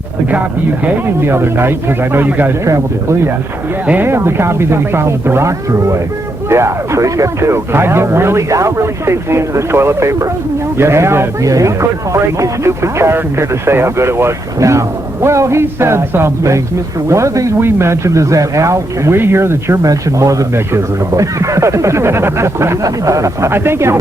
The copy you gave him the other night, because I know you guys traveled to Cleveland, and the copy that he found that The Rock threw away. Yeah, so he's got two. Al really saves the use of this toilet paper. Yes, he did. He couldn't break his stupid character to say how good it was. No. Well, he said something. One of the things we mentioned is that, Al, we hear that you're mentioned more than Nick is in the book. I think Al...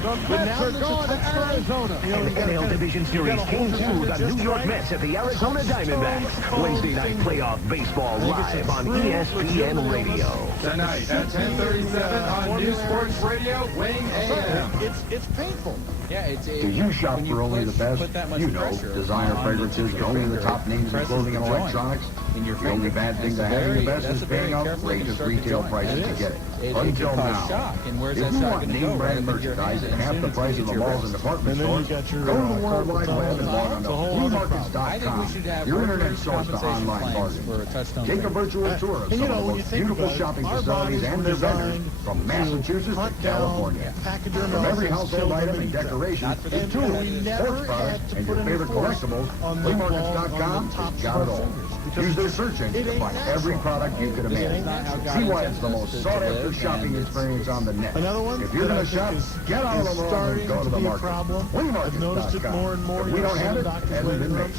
The Mets are going to Arizona. The NL Division Series Game 2, the New York Mets at the Arizona Diamondbacks. Wednesday night playoff baseball live on ESPN Radio. Tonight at 10:37 on News Sports Radio, Wing AM. It's painful. Yeah, Do you shop for only the best? You know, designer fragrances and only the top names in clothing and electronics. The only bad thing to having the best is paying outrageous retail prices to get it. Until now. If you want name brand merchandise at half the price of the malls and department stores, go to the World Wide Web and log on to fleamarkets.com, your internet source to online bargains. Take a virtual tour of some of the most beautiful shopping facilities and their vendors from Massachusetts to California. From every household item and decoration to tools, sports products, and your favorite collectibles, fleamarkets.com has got it all. Use their search engine to find every product you could imagine. See why it's the most sought-after shopping experience on the net. If you're going to shop, get out of the road and go to the market. Fleamarkets.com. If we don't have it, it hasn't been made.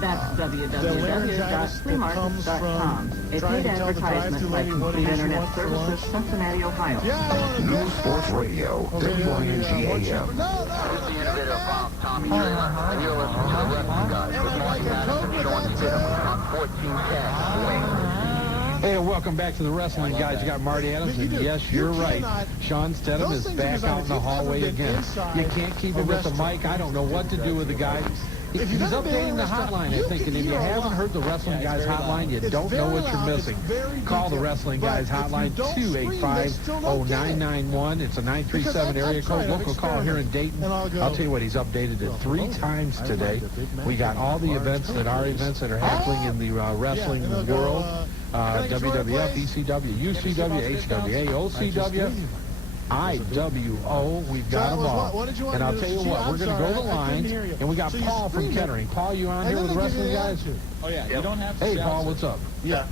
That's www.fleamarkets.com. A paid advertisement by Complete Internet Services, Cincinnati, Ohio. News Sports Radio, WNGAM. This is the innovator Tommy Dreamer, and you're listening to the Wrestling Guys with Marty Madison, Shawn on 1410 Wing. Hey, welcome back to the Wrestling Guys. You got Marty Adams, and yes, you're right. Shawn Stedham is back out in the hallway again. You can't keep him with the mic. I don't know what to do with the guy. He's updating the hotline, I think, and if you haven't heard the Wrestling Guys hotline, you don't know what you're missing. Call the Wrestling Guys hotline, 285-0991. It's a 937 area code. Local call here in Dayton. I'll tell you what, he's updated it 3 times today. We got all the events that are happening in the wrestling world. WWF, ECW, UCW, HWA, OCW. IWO, we've got them all. And I'll tell you what, we're going to go to the lines, and we got Paul from Kettering. Paul, you on here with the Wrestling Guys? Oh, yeah, you don't have to Hey, Paul, what's up? Yeah,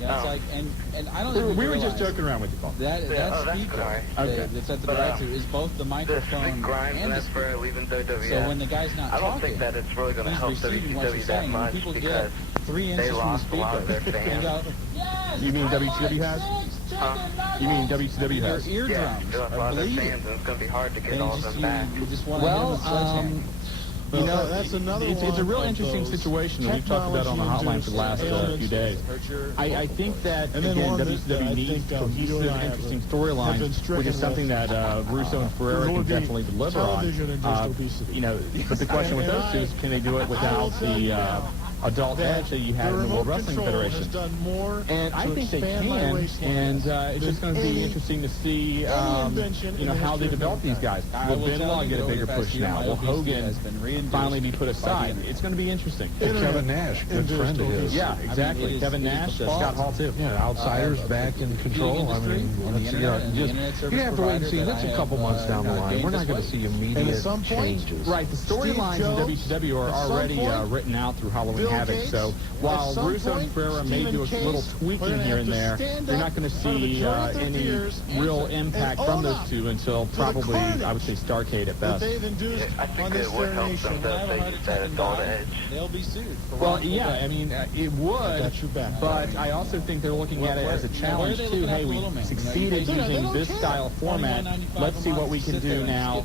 it's like, and I don't think we were just joking around with you, Paul. That speaker that's at the drive-thru is both the microphone and the speaker. So when the guy's not talking, I don't think that it's really going to help WCW that much because 3 inches from the speaker and go, yes! You mean WCW has? You mean WCW has? Their eardrums are bleeding. It's going to be hard to get all of them back. You just want to hit them with sledgehammer. You know, that's another it's a real interesting situation that we've talked about on the hotline for the last few days. I think that, again, WCW needs to use an interesting storyline, which is something that Russo and Ferreira can definitely deliver on. You know, but the question with those two is, can they do it without the adult edge that you had in the World Wrestling Federation? And I think they can, and it's just going to be interesting to see, you know, how they develop these guys. Will Benoit get a bigger push now? Will Hogan finally be put aside? It's going to be interesting. Kevin Nash, good friend of his. Yeah, exactly. Kevin Nash, Scott Hall too. Yeah, outsiders back in control. I mean, you have to wait and see. That's a couple months down the line. We're not going to see immediate changes. Right, the storylines in WCW are already written out through Halloween Havoc. So while Russo and Ferreira may do a little tweaking here and there, you're not going to see any real impact from those two until probably, I would say, Starrcade at best. I think it would help them to take that adult edge. They'll be sued. Well, yeah, I mean, it would, but I also think they're looking at it as a challenge, too. Hey, we succeeded using this style format. Let's see what we can do now,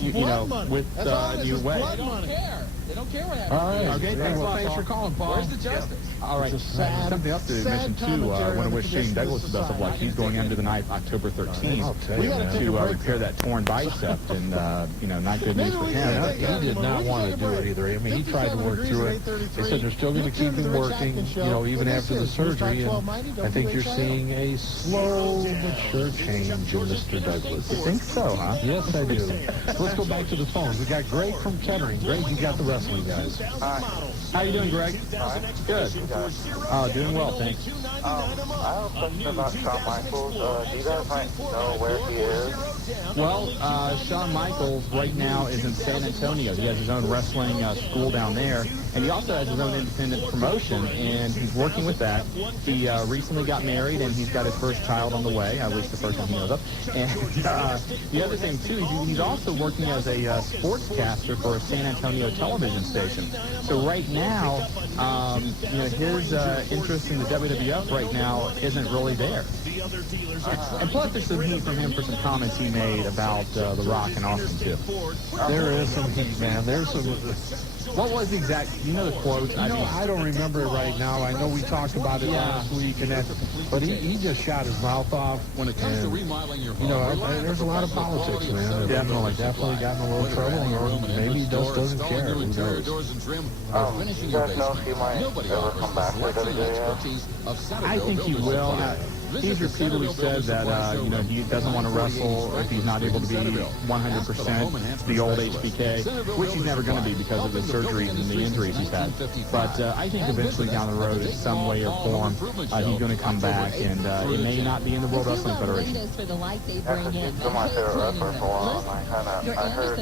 you know, with the new way. They don't care. They don't care what happens. All right. Okay, Thanks for calling, Paul. Where's the justice? All right. Something else to mention, too. I want to wish Shane Douglas the best of luck. He's going under the knife October 13th to repair that torn bicep, and, you know, not good news for him. He did not want to do it either. I mean, he tried to work through it. They said they're still going to keep him working, you know, even after the surgery. And I think you're seeing a slow but sure change in Mr. Douglas. You think so, huh? Yes, I do. Let's go back to the phones. We got Greg from Kettering. Greg, you got the Wrestling Guys. How you doing, Greg? Good. Doing well, thanks. I have a question about Shawn Michaels. Do you guys might know where he is? Well, Shawn Michaels right now is in San Antonio. He has his own wrestling school down there, and he also has his own independent promotion, and he's working with that. He recently got married, and he's got his first child on the way, at least the first one he knows of. And the other thing, too, he's also working as a sportscaster for a San Antonio television station. So right now, his interest in the WWF right now isn't really there. And plus, there's some heat from him for some comments he made about The Rock and Austin, too. There is some heat, man. There's some... What was the exact, the quote? I don't remember it right now. I know we talked about it last week, but he just shot his mouth off. When it comes to remodeling your home, there's a lot of politics, man. Definitely gotten a little trouble, or maybe he just doesn't care. Who knows? You guys know if he might ever come back to WWF? I think he will. He's repeatedly said that, he doesn't want to wrestle if he's not able to be 100% the old HBK, which he's never going to be because of the surgeries and the injuries he's had. But I think eventually down the road, in some way or form, he's going to come back, and it may not be in the World Wrestling Federation. That's just my favorite wrestler for a while. I heard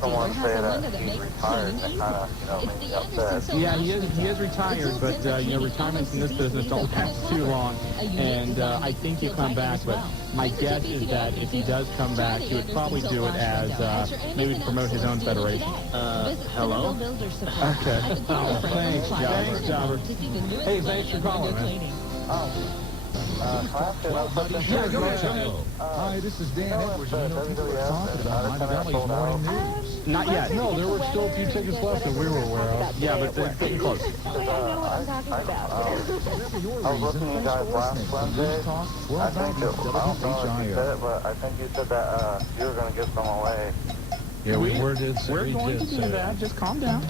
someone say that he's retired, and it kind of, made me upset. Yeah, he is retired, but, retirements in this business don't last too long, and I think he'll come back, but my guess is that if he does come back, he would probably do it as maybe to promote his own federation. Hello? Okay. Thanks, Jobber. Hey, thanks for calling, man. Yeah, go ahead. Hi, this is Dan Edwards. You know, people are talking about Mighty Valley's morning news. Not yet. No, there were still a few tickets left that we were aware of. Yeah, but they're getting close. I was listening to you guys last Wednesday. I think that, I don't know if you said it, but I think you said that you were going to give some away. Yeah, we're going to do that. Just calm down.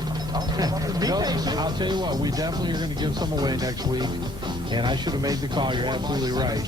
No, I'll tell you what, we definitely are going to give some away next week. And I should have made the call. You're absolutely right.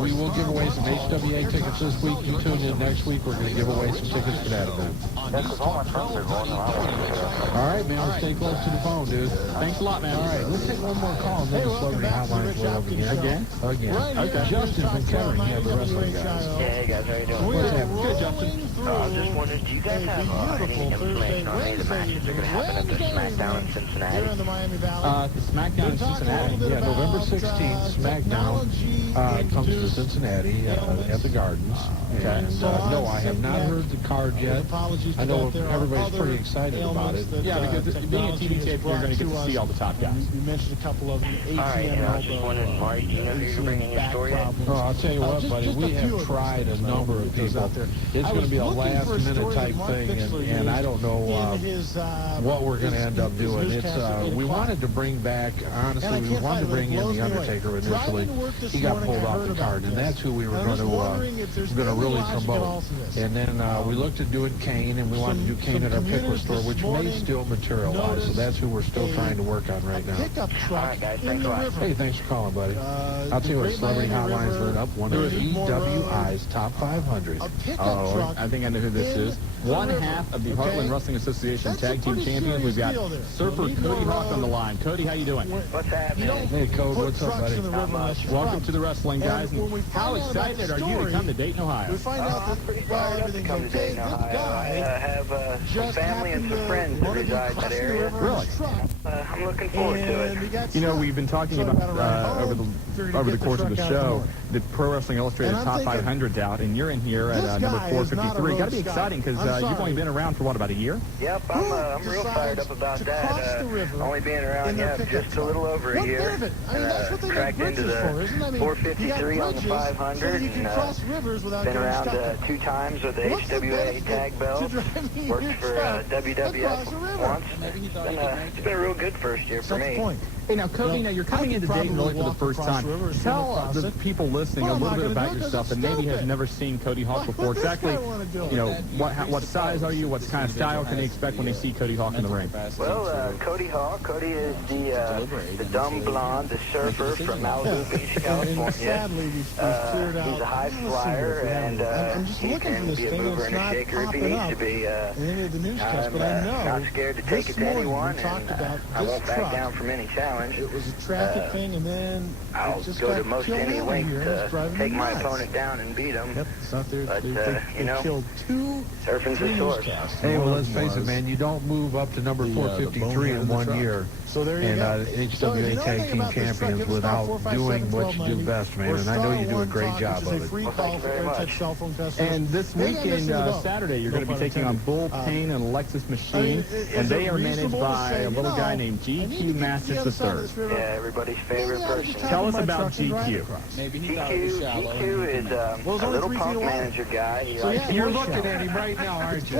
We will give away some HWA tickets this week. You tune in next week. We're going to give away some tickets for that event. Yeah, because all my friends are going, and I want to do it. All right, man. Let's stay close to the phone, dude. Thanks a lot, man. All right, let's take one more call and then the celebrity hotline will up again. Again. Okay. Justin's been covering the wrestling guys. Yeah, hey guys, how you doing? What's happening? Good, Justin. I was just wondering, do you guys have any information on any of the matches that are going to happen at the SmackDown in Cincinnati? The SmackDown in Cincinnati. Yeah, November 16th, SmackDown comes to Cincinnati at the Gardens. And no, I have not heard the card yet. I know everybody's pretty excited about it. Yeah, because being a TV tape, you're going to get to see all the top guys. You mentioned a couple of them. All right, and I was just wondering, Marty, do you know who you're bringing your story in? Oh, I'll tell you what, buddy, we have tried a number of people. It's going to be a last-minute type thing, and I don't know what we're going to end up doing. We wanted to bring back, honestly, we wanted to bring in The Undertaker initially. He got pulled off the card, and that's who we were going to really promote. And then we looked at doing Kane, and we wanted to do Kane at our Pickler store, which may still materialize. So that's who we're still trying to work on right now. All right, guys, thanks a lot. Hey, thanks for calling, buddy. I'll tell you what, Celebrity Hotline's lit up. One of EWI's top 500. Oh, I think I know who this is. One half of the Heartland Wrestling Association Tag Team Champions. We've got Surfer Cody Hawk on the line. Cody, how you doing? What's happening? Hey, Cody, what's up, buddy? Welcome to the wrestling, guys. And how excited are you to come to Dayton, Ohio? I'm pretty fired up to come to Dayton, Ohio. I have some family and some friends that reside in that area. Really? I'm looking forward to it. You know, we've been talking about over the course of the show, the Pro Wrestling Illustrated Top 500's out, and you're in here at number 453. Got to be exciting because you've only been around for, what, about a year? Yep, I'm real fired up about that. Only being around, just a little over a year. Cracked into the 453 on the 500, and been around 2 times with the HWA tag belt. Worked for WWF once. It's been a real good first year for me. Hey, now, Cody, you're coming into Dayton really for the first time. Tell the people listening a little bit about yourself that maybe have never seen Cody Hawk before. Exactly, what size are you? What kind of style can they expect when they see Cody Hawk in the ring? Well, Cody Hawk. Cody is the dumb blonde, the surfer from Malibu Beach, California. He's a high flyer, and he can be a mover and a shaker if he needs to be. I'm not scared to take it to anyone, and I won't back down from any challenge. It was a traffic thing, and then I'll go to most any length to take my opponent down and beat him. Yep, it's not there. But, they killed 2 surfing's a source. Hey, well, let's face it, man. You don't move up to number 453 in 1 year. So there you go. HWA Tag Team Champions without doing what you do best, man. And I know you do a great job of it. Well, thank you very much. And this weekend, Saturday, you're going to be taking on Bull Payne and Alexis Machine, and they are managed by a little guy named GQ Masters III. Yeah, everybody's favorite person. Tell us about GQ. GQ is a little punk manager guy. You're looking at him right now, aren't you?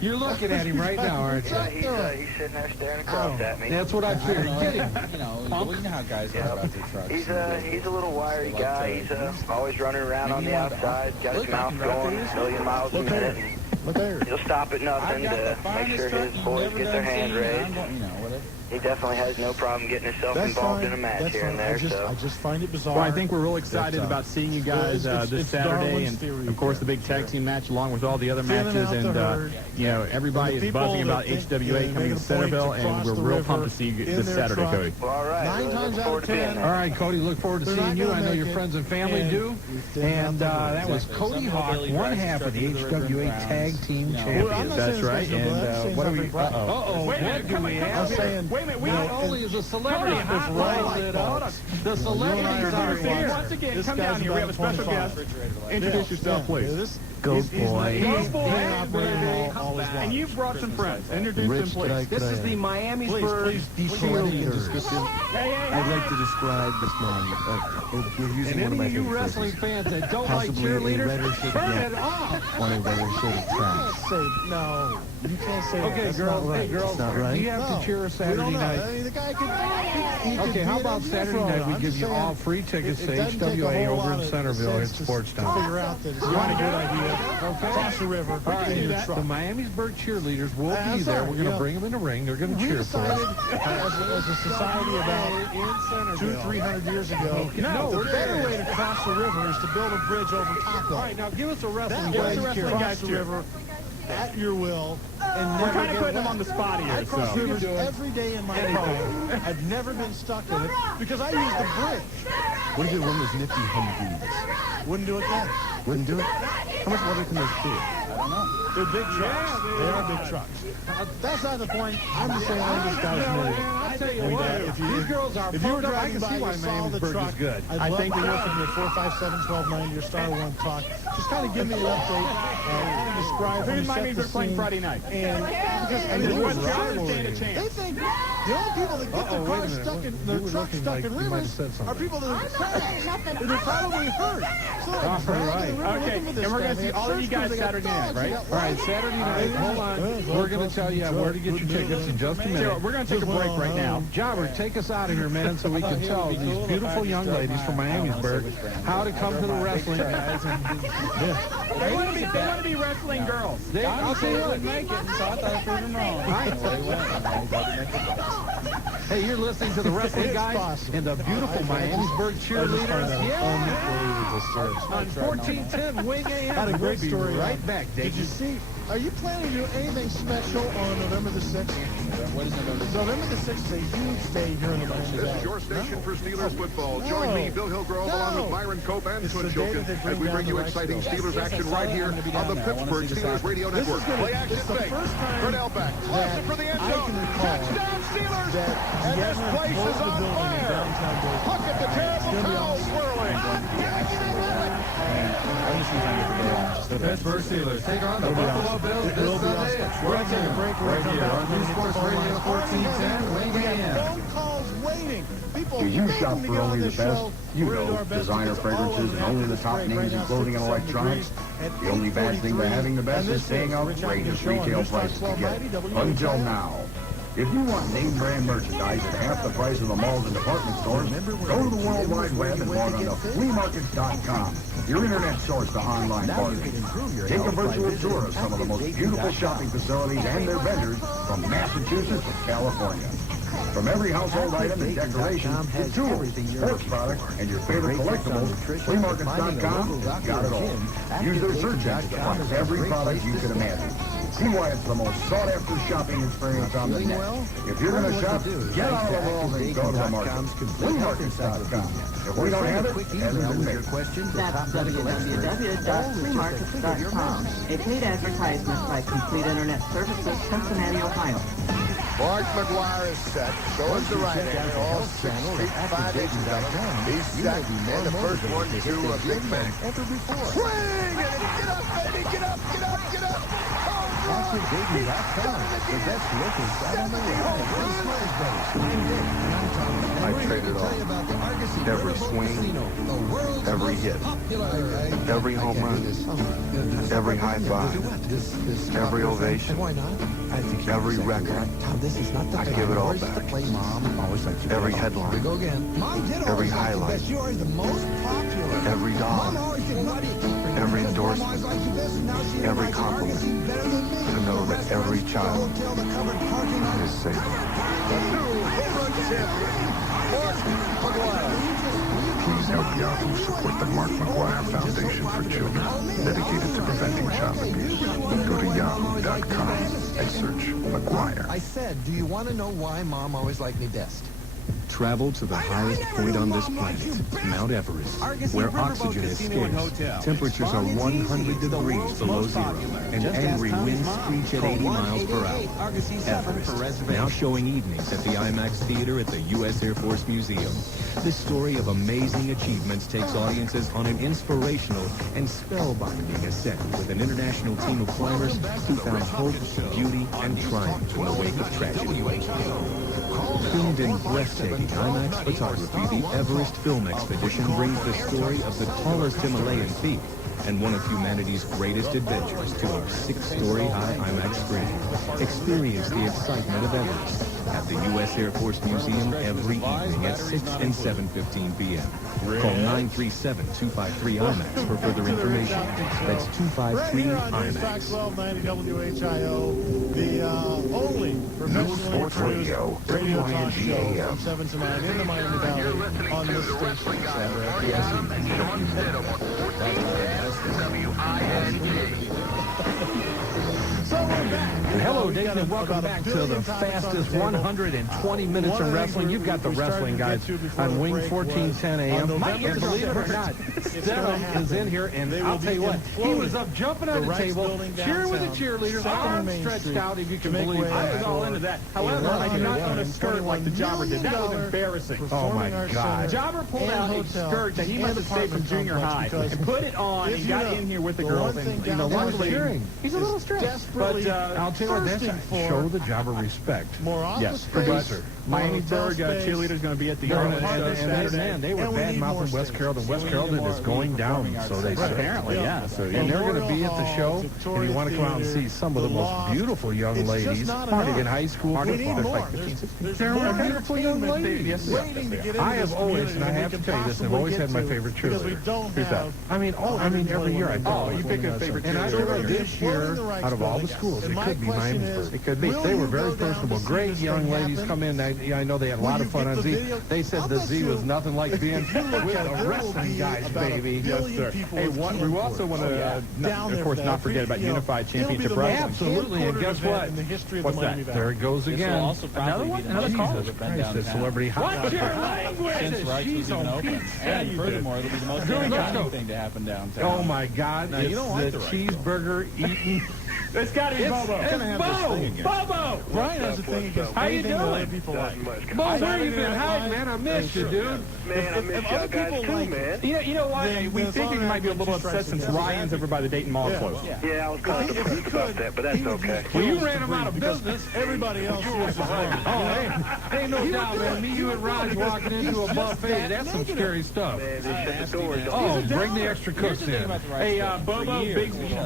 You're looking at him right now, aren't you? He's sitting there staring across at me. That's what I figured. Get him. You know how guys are about their trucks. He's a little wiry guy. He's always running around on the outside. Got his mouth going a million miles a minute. He'll stop at nothing to make sure his boys get their hand raised. He definitely has no problem getting himself involved in a match here and there. I just find it bizarre. Well, I think we're real excited about seeing you guys this Saturday, and of course the big tag team match along with all the other matches. And everybody is buzzing about HWA coming to Centerville, and we're real pumped to see you this Saturday, Cody. Well, all right. 9 times out of 10. All right, Cody. Look forward to seeing you. I know your friends and family do. And that was Cody Hawk, one half of the HWA Tag Team Champions. That's right. And what are we? Wait a minute. Wait a minute, not only is a celebrity hotline lit up, the celebrities are here. Once again, come down here. We have a special guest. Introduce yourself, please. Go boy. And you've brought some friends. Introduce them, please. This is the Miamisburg cheerleaders. I'd like to describe this man. We're using one of my favorite wrestling fans that don't like cheerleaders, turn it off. One of their shade of tracks. No, you can't say that. Okay, girls. Hey, girls. Do you have to cheer Saturday night? The guy could. Okay, how about Saturday night? We give you all free tickets to HWA over in Centerville at Sportstown. Figure out that it's not a good idea. Cross the river. All right, the Miamisburg cheerleaders will be there. We're going to bring them in the ring. They're going to cheer for us. As a society about 200-300 years ago, the better way to cross the river is to build a bridge over top of it. All right, now give us a wrestling cross the river at your will. And we're kind of putting them on the spot here. I cross rivers every day in my life. I've never been stuck in it because I use the bridge. What if it were one of those nifty Humvees? Wouldn't do it then. Wouldn't do it? How much water can they steal? I don't know. They're big trucks. They are big trucks. That's not the point. I'm just saying I think this guy's new. I tell you what, these girls are pumped up. I can see why Miamisburg is good. I'd love to hear from your 457-1290, your Star One talk. Just kind of give me an update and describe who you set the scene. Friday night. And because they think the only people that get their cars stuck in their trucks stuck in rivers are people that are probably hurt. Okay, and we're going to see all of you guys Saturday night, right? All right, Saturday night. Hold on. We're going to tell you where to get your tickets in just a minute. We're going to take a break right now. Jobber, take us out of here, man, so we can tell these beautiful young ladies from Miamisburg how to come to the wrestling guys. They want to be wrestling girls. I'll say they wouldn't make it, so I thought I proved them wrong. Hey, you're listening to the Wrestling Guys and the beautiful Miamisburg cheerleaders. Yeah. On 1410 Wing AM. Had a great story. Right back, Dave. Did you see? Are you planning to do anything special on November the 6th? What is November the 6th? November the 6th is a huge day here in the Miami Valley. This is your station for Steelers football. Join me, Bill Hillgrove, along with Byron Cope and Twin Shulkin, as we bring you exciting Steelers action right here on the Pittsburgh Steelers Radio Network. Play action fake. Purnell back. Close for the end zone. Touchdown Steelers. And this place is on fire. Look at the terrible crowd swirling. The Pittsburgh Steelers take on the Buffalo Bills this Sunday. We're going to take a break right here on News Sports Radio 1410 Wing AM. Phone calls waiting. Do you shop for only the best? You know, designer fragrances and only the top names in clothing and electronics. The only bad thing to having the best is paying outrageous retail prices to get it. Until now. If you want name brand merchandise at half the price of the malls and department stores, go to the World Wide Web and log on to fleamarkets.com, your internet source to online bartering. Take a virtual tour of some of the most beautiful shopping facilities and their vendors from Massachusetts to California. From every household item and decoration to tools, sports products, and your favorite collectibles, fleamarkets.com has got it all. Use their search engine to find every product you can imagine. See why it's the most sought-after shopping experience on the net. If you're going to shop, get out of the walls and go to the market. Fleamarkets.com. If we don't have it, hasn't been made. That's www.fleamarkets.com. A paid advertisement by Complete Internet Services, Cincinnati, Ohio. Mark McGuire is set. So is the right-hander. All 6 feet 5 inches of him. He's set. And the first one to a Big Mac. Swing! Get up, baby! Get up! Get up! Get up! HotJD.com, the best local site on the web. I traded all. Every swing, every hit, every home run, every high five, every ovation, every record. I give it all back. Every headline, every highlight, every dollar, every endorsement, every compliment, to know that every child is safe. Please help Yahoo support the Mark McGuire Foundation for Children, dedicated to preventing child abuse. Go to yahoo.com and search McGuire. I said, do you want to know why Mom always liked me best? Travel to the highest point on this planet, Mount Everest, where oxygen is scarce, temperatures are 100 degrees below zero, and angry winds screech at 80 miles per hour. Everest, now showing evenings at the IMAX Theater at the U.S. Air Force Museum. This story of amazing achievements takes audiences on an inspirational and spellbinding ascent with an international team of climbers who found hope, beauty, and triumph in the wake of tragedy. Filmed in breathtaking IMAX photography, the Everest Film Expedition brings the story of the tallest Himalayan peak and one of humanity's greatest adventures to a 6-story high IMAX screen. Experience the excitement of Everest at the U.S. Air Force Museum every evening at 6 and 7:15 p.m. Call 937-253-IMAX for further information. That's 253-IMAX. 1290 WHIO, the only professional Sports Radio, talk show from 7 to 9 in the Miami Valley on this station. So we're back. And hello, Dayton, and welcome back to the fastest 120 minutes in wrestling. You've got the wrestling guys on Wing 1410 AM. Mike, and believe it or not, Stedham is in here, and I'll tell you what, he was up jumping on the table, cheering with the cheerleaders, arms stretched out, if you can believe it. I was all into that. However, I did not want to skirt like the Jobber did. That was embarrassing. Oh, my God. Jobber pulled out a skirt that he must have saved from junior high and put it on and got in here with the girls. And, you know, luckily, he's a little stressed. But I'll tell you what, that's show the Jobber respect. Yes, producer. Miamisburg cheerleaders going to be at the Arnold and they were bad-mouthing West Carrollton. West Carrollton is going down, so they say. Apparently, yeah. So, and they're going to be at the show, and you want to come out and see some of the most beautiful young ladies in high school. They're like 15, 16. They're beautiful young ladies. Yes, I have always, and I have to tell you this, I've always had my favorite cheerleader. Who's that? I mean, every year I do. Oh, you pick a favorite cheerleader. And I figured this year, out of all the schools, it could be Miamisburg. It could be. They were very personable. Great young ladies come in. I know they had a lot of fun on Z. They said the Z was nothing like being with the wrestling guys, baby. Yes, sir. Hey, we also want to, of course, not forget about Unified Championship Wrestling. Absolutely, and guess what? What's that? There it goes again. Another one? Another college. Christ, celebrity hot. What's your language? Since Rice was even open. And furthermore, it'll be the most entertaining thing to happen downtown. Oh, my God. Now, you don't like the cheeseburger eating. It's got to be Bobo. Bobo! Brian has a thing against how you doing? People like. Bo, where you been hiding, man? I missed you, dude. Man, I miss y'all guys too, man. You know what? We think we might be a little upset since Ryan's over by the Dayton Mall closed. Yeah, I was kind of depressed about that, but that's okay. Well, you ran him out of business. Everybody else was behind. Oh, ain't no doubt, man. Me, you, and Raj walking into a buffet. That's some scary stuff. Man, they shut the doors. Oh, bring the extra cooks in. Hey, Bobo,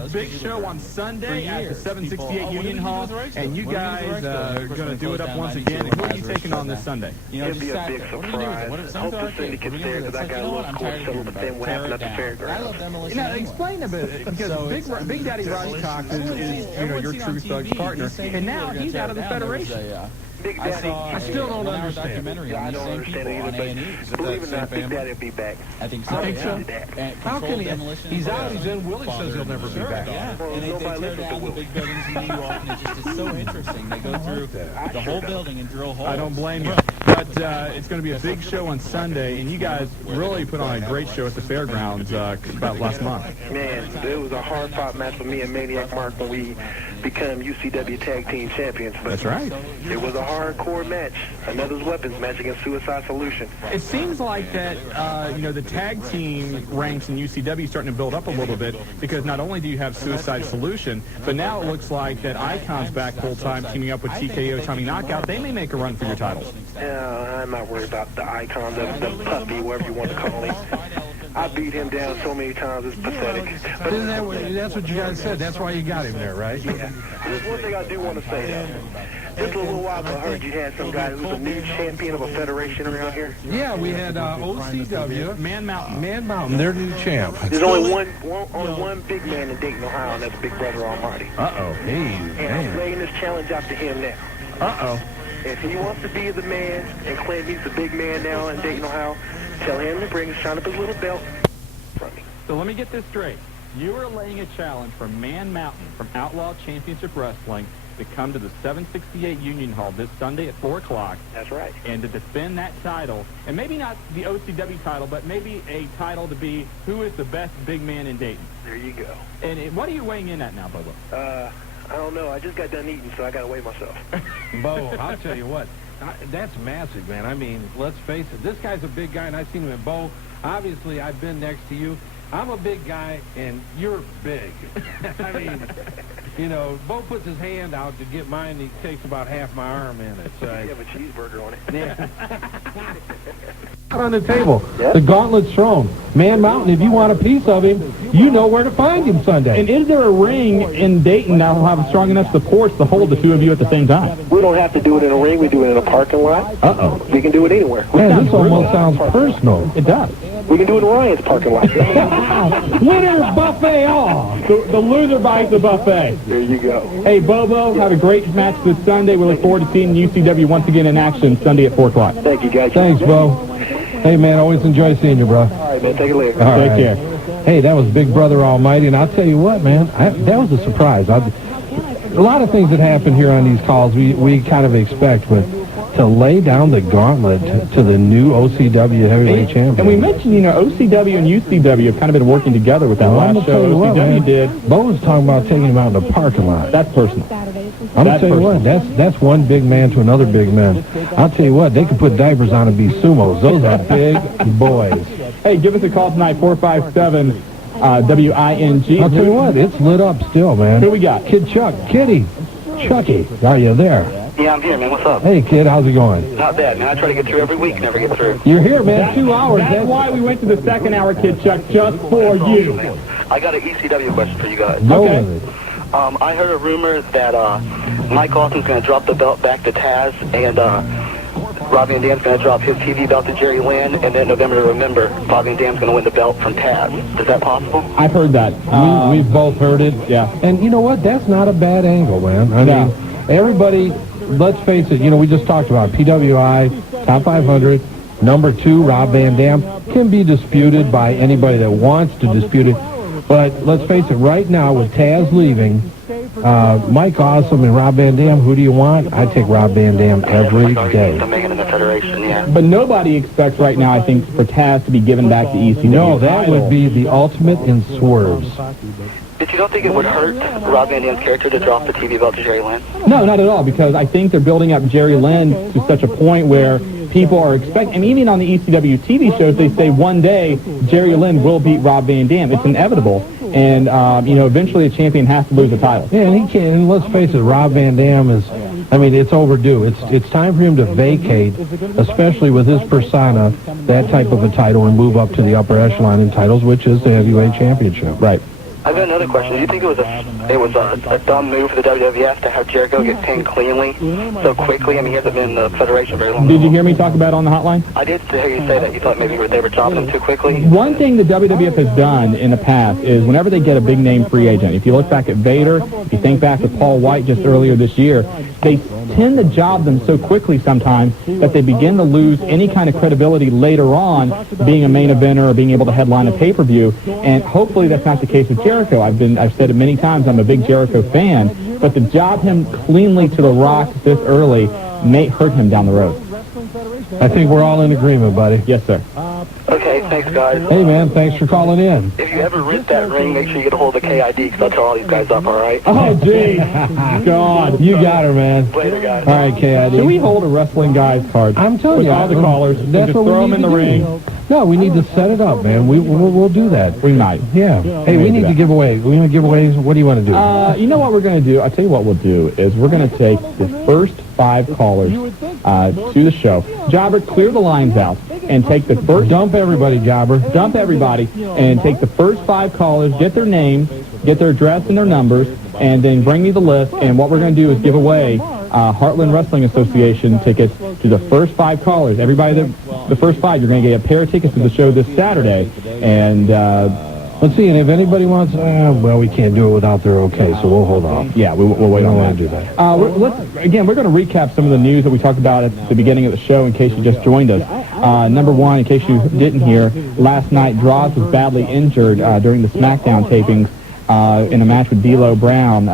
big show on Sunday at the 768 Union Hall, and you guys are going to do it up once again. And who are you taking on this Sunday? It'd be a big surprise. Hope the syndicate's there because I got a little score similar to them what happened at the fairgrounds. Explain a bit, because Big Daddy Roddy Cox is your True Thugs partner, and now he's out of the Federation. Big Daddy, I still don't understand. I don't understand it either, but believe it or not, Big Daddy will be back. I think so. How can he? He's out. He's in. Willie says he'll never be back. Yeah, and they tear down the big buildings in New York, and it's so interesting. They go through the whole building and drill holes. I don't blame you. But it's going to be a big show on Sunday, and you guys really put on a great show at the fairgrounds about last month. Man, it was a hard-fought match for me and Maniac Mark when we became UCW Tag Team Champions. But that's right. It was a hardcore match, another weapons match against Suicide Solution. It seems like that, the tag team ranks in UCW starting to build up a little bit because not only do you have Suicide Solution, but now it looks like that Icon's back full-time teaming up with TKO Tommy Knockout. They may make a run for your titles. I'm not worried about the Icon, the puppy, whatever you want to call him. I beat him down so many times, it's pathetic. But isn't that's what you guys said? That's why you got him there, right? Yeah. There's one thing I do want to say, though. Just a little while ago, I heard you had some guy who's a new champion of a federation around here. Yeah, we had OCW. Man Mountain. Man Mountain, they're new champ. There's only one big man in Dayton, Ohio, and that's Big Brother Almighty. Uh-oh. Hey, and I'm laying this challenge out to him now. Uh-oh. If he wants to be the man and claim he's the big man now in Dayton, Ohio, tell him to bring shine up his little belt from me. So let me get this straight. You are laying a challenge for Man Mountain from Outlaw Championship Wrestling to come to the 768 Union Hall this Sunday at 4 o'clock. That's right. And to defend that title, and maybe not the OCW title, but maybe a title to be who is the best big man in Dayton. There you go. And what are you weighing in at now, Bubba? I don't know. I just got done eating, so I got to weigh myself. Bo, I'll tell you what. That's massive, man. I mean, let's face it. This guy's a big guy, and I've seen him. And Bo, obviously, I've been next to you. I'm a big guy, and you're big. I mean, Bo puts his hand out to get mine, and he takes about half my arm in it. So you have a cheeseburger on it. Yeah. Out on the table, the gauntlet's thrown. Man Mountain, if you want a piece of him, you know where to find him Sunday. And is there a ring in Dayton that will have strong enough support to hold the two of you at the same time? We don't have to do it in a ring. We do it in a parking lot. Uh-oh. We can do it anywhere. Man, this almost sounds personal. It does. We can do it in Ryan's parking lot. Winner buffet all. The loser buys the buffet. There you go. Hey, Bobo, have a great match this Sunday. We look forward to seeing UCW once again in action Sunday at 4 o'clock. Thank you, guys. Thanks, Bo. Hey, man, always enjoy seeing you, bro. All right, man. Take it later. All right. Take care. Hey, that was Big Brother Almighty, and I'll tell you what, man, that was a surprise. A lot of things that happen here on these calls we kind of expect, but to lay down the gauntlet to the new OCW heavyweight champion. And we mentioned, OCW and UCW have kind of been working together with that last show OCW did. Bo was talking about taking him out in the parking lot. That's personal. I'm going to tell you what, that's one big man to another big man. I'll tell you what, they can put diapers on and be sumos. Those are big boys. Hey, give us a call tonight, 457 WING. I'll tell you what, it's lit up still, man. Who we got? Kid Chuck, Kitty, Chucky, are you there? Yeah, I'm here, man. What's up? Hey, kid, how's it going? Not bad, man. I try to get through every week, never get through. You're here, man. 2 hours. That's why we went to the second hour, Kid Chuck, just for you. I got an ECW question for you guys. Okay. I heard a rumor that Mike Austin's going to drop the belt back to Taz, and Robbie and Dan's going to drop his TV belt to Jerry Lynn, and then November to Remember, Bobby and Dan's going to win the belt from Taz. Is that possible? I've heard that. We've both heard it. Yeah. And you know what? That's not a bad angle, man. I mean, everybody, let's face it, we just talked about PWI, top 500, number 2, Rob Van Dam, can be disputed by anybody that wants to dispute it. But let's face it, right now with Taz leaving, Mike Awesome and Rob Van Dam, who do you want? I take Rob Van Dam every day. The man in the Federation, yeah. But nobody expects right now, I think, for Taz to be given back to ECW. No, that would be the ultimate in swerves. But you don't think it would hurt Rob Van Dam's character to drop the TV belt to Jerry Lynn? No, not at all, because I think they're building up Jerry Lynn to such a point where people are expecting, and even on the ECW TV shows, they say one day Jerry Lynn will beat Rob Van Dam. It's inevitable. And, eventually a champion has to lose the title. Yeah, and he can. And let's face it, Rob Van Dam is, it's overdue. It's time for him to vacate, especially with his persona, that type of a title and move up to the upper echelon in titles, which is the heavyweight championship. Right. I've got another question. Do you think it was a dumb move for the WWF to have Jericho get pinned cleanly so quickly? I mean, he hasn't been in the Federation very long. Did you hear me talk about it on the hotline? I did hear you say that. You thought maybe they were dropping him too quickly. One thing the WWF has done in the past is whenever they get a big name free agent, if you look back at Vader, if you think back to Paul White just earlier this year, they tend to job them so quickly sometimes that they begin to lose any kind of credibility later on being a main eventer or being able to headline a pay-per-view. And hopefully that's not the case with Jericho. I've said it many times, I'm a big Jericho fan, but to job him cleanly to the Rock this early may hurt him down the road. I think we're all in agreement, buddy. Yes, sir. Okay, thanks, guys. Hey, man, thanks for calling in. If you ever rent that ring, make sure you get a hold of KID, because I'll tell all these guys up, all right? Oh, geez. God. You got her, man. Later, guys. All right, KID. Should we hold a wrestling guy's card? I'm telling you. With all the callers. That's what throw we them need in the to do. ring. No, we need to set it up, man. We'll do that. We might. Yeah. Hey, we need to give away. We're going to give away. What do you want to do? You know what we're going to do? I'll tell you what we'll do is we're going to take the first 5 callers to the show. Jobber, clear the lines out and take the first... Dump everybody, Jobber. Dump everybody and take the first 5 callers, get their name, get their address and their numbers, and then bring me the list. And what we're going to do is give away Heartland Wrestling Association tickets to the first 5 callers. Everybody, the first 5, you're going to get a pair of tickets to the show this Saturday. And let's see, and if anybody wants, well, we can't do it without their okay, so we'll hold off. Yeah, we'll wait on that. We don't want to do that. We're going to recap some of the news that we talked about at the beginning of the show in case you just joined us. Number one, in case you didn't hear, last night Droz was badly injured during the SmackDown tapings in a match with D'Lo Brown.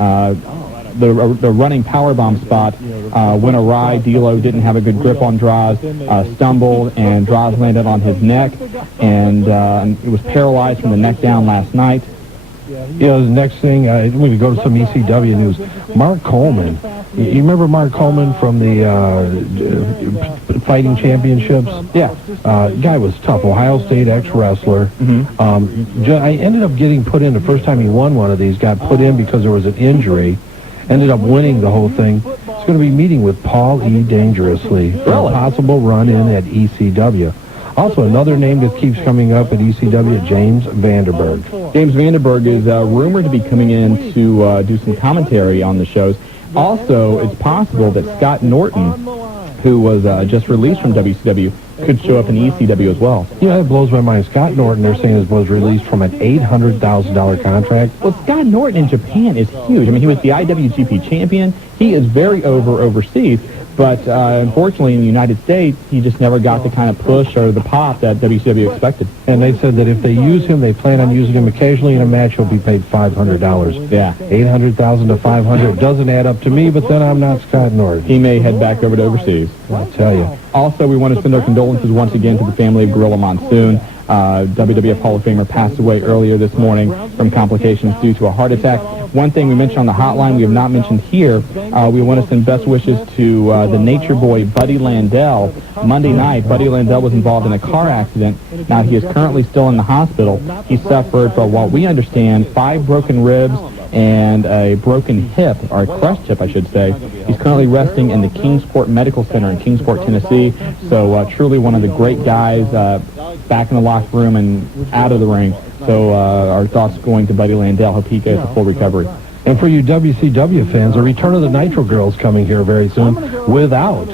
The running powerbomb spot went awry. D'Lo didn't have a good grip on Droz, stumbled, and Droz landed on his neck, and it was paralyzed from the neck down last night. Yeah, the next thing, we could go to some ECW news. Mark Coleman. You remember Mark Coleman from the fighting championships? Yeah. Guy was tough. Ohio State ex-wrestler. I ended up getting put in the first time he won one of these, got put in because there was an injury. Ended up winning the whole thing. He's going to be meeting with Paul E. Dangerously for a possible run-in at ECW. Also, another name that keeps coming up at ECW, James Vanderberg. James Vanderberg is rumored to be coming in to do some commentary on the shows. Also, it's possible that Scott Norton, who was just released from WCW, could show up in ECW as well. Yeah, that blows my mind. Scott Norton, they're saying, was released from an $800,000 contract. Well, Scott Norton in Japan is huge. I mean, he was the IWGP champion. He is very overseas. But unfortunately, in the United States, he just never got the kind of push or the pop that WCW expected. And they said that if they use him, they plan on using him occasionally in a match. He'll be paid $500. Yeah, $800,000 to $500 doesn't add up to me. But then I'm not Scott Norton. He may head back over to overseas. I'll tell you. Also, we want to send our condolences once again to the family of Gorilla Monsoon. WWF Hall of Famer passed away earlier this morning from complications due to a heart attack. One thing we mentioned on the hotline we have not mentioned here, we want to send best wishes to the nature boy Buddy Landell. Monday night, Buddy Landell was involved in a car accident. Now, he is currently still in the hospital. He suffered, from what we understand, 5 broken ribs and a broken hip, or a crushed hip, I should say. He's currently resting in the Kingsport Medical Center in Kingsport, Tennessee. So truly one of the great guys back in the locker room and out of the ring. So our thoughts going to Buddy Landell. Hope he gets a full recovery. And for you WCW fans, the return of the Nitro Girls coming here very soon without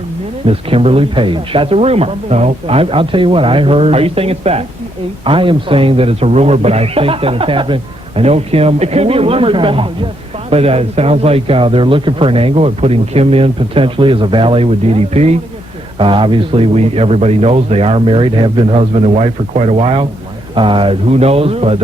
Miss Kimberly Page. That's a rumor. No, I'll tell you what, I heard... Are you saying it's fact? I am saying that it's a rumor, but I think that it's happening. I know Kim... It could be a rumor, but it sounds like they're looking for an angle at putting Kim in potentially as a valet with DDP. Obviously, everybody knows they are married, have been husband and wife for quite a while. Who knows, but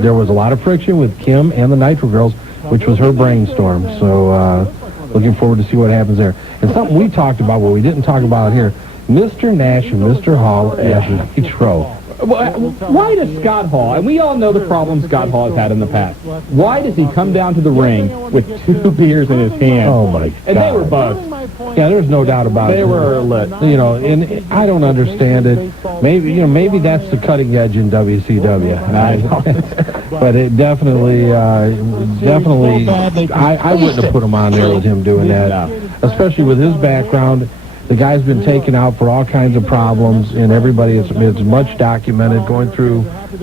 there was a lot of friction with Kim and the Nitro Girls, which was her brainstorm. So looking forward to see what happens there. And something we talked about, but we didn't talk about here, Mr. Nash and Mr. Hall at Nitro. Why does Scott Hall, and we all know the problems Scott Hall has had in the past, why does he come down to the ring with 2 beers in his hand? Oh, my God. And they were buzzed. Yeah, there's no doubt about it. They were lit. You know, and I don't understand it. Maybe that's the cutting edge in WCW. But it definitely, I wouldn't have put him on there with him doing that, especially with his background. The guy's been taken out for all kinds of problems, and everybody, it's much documented,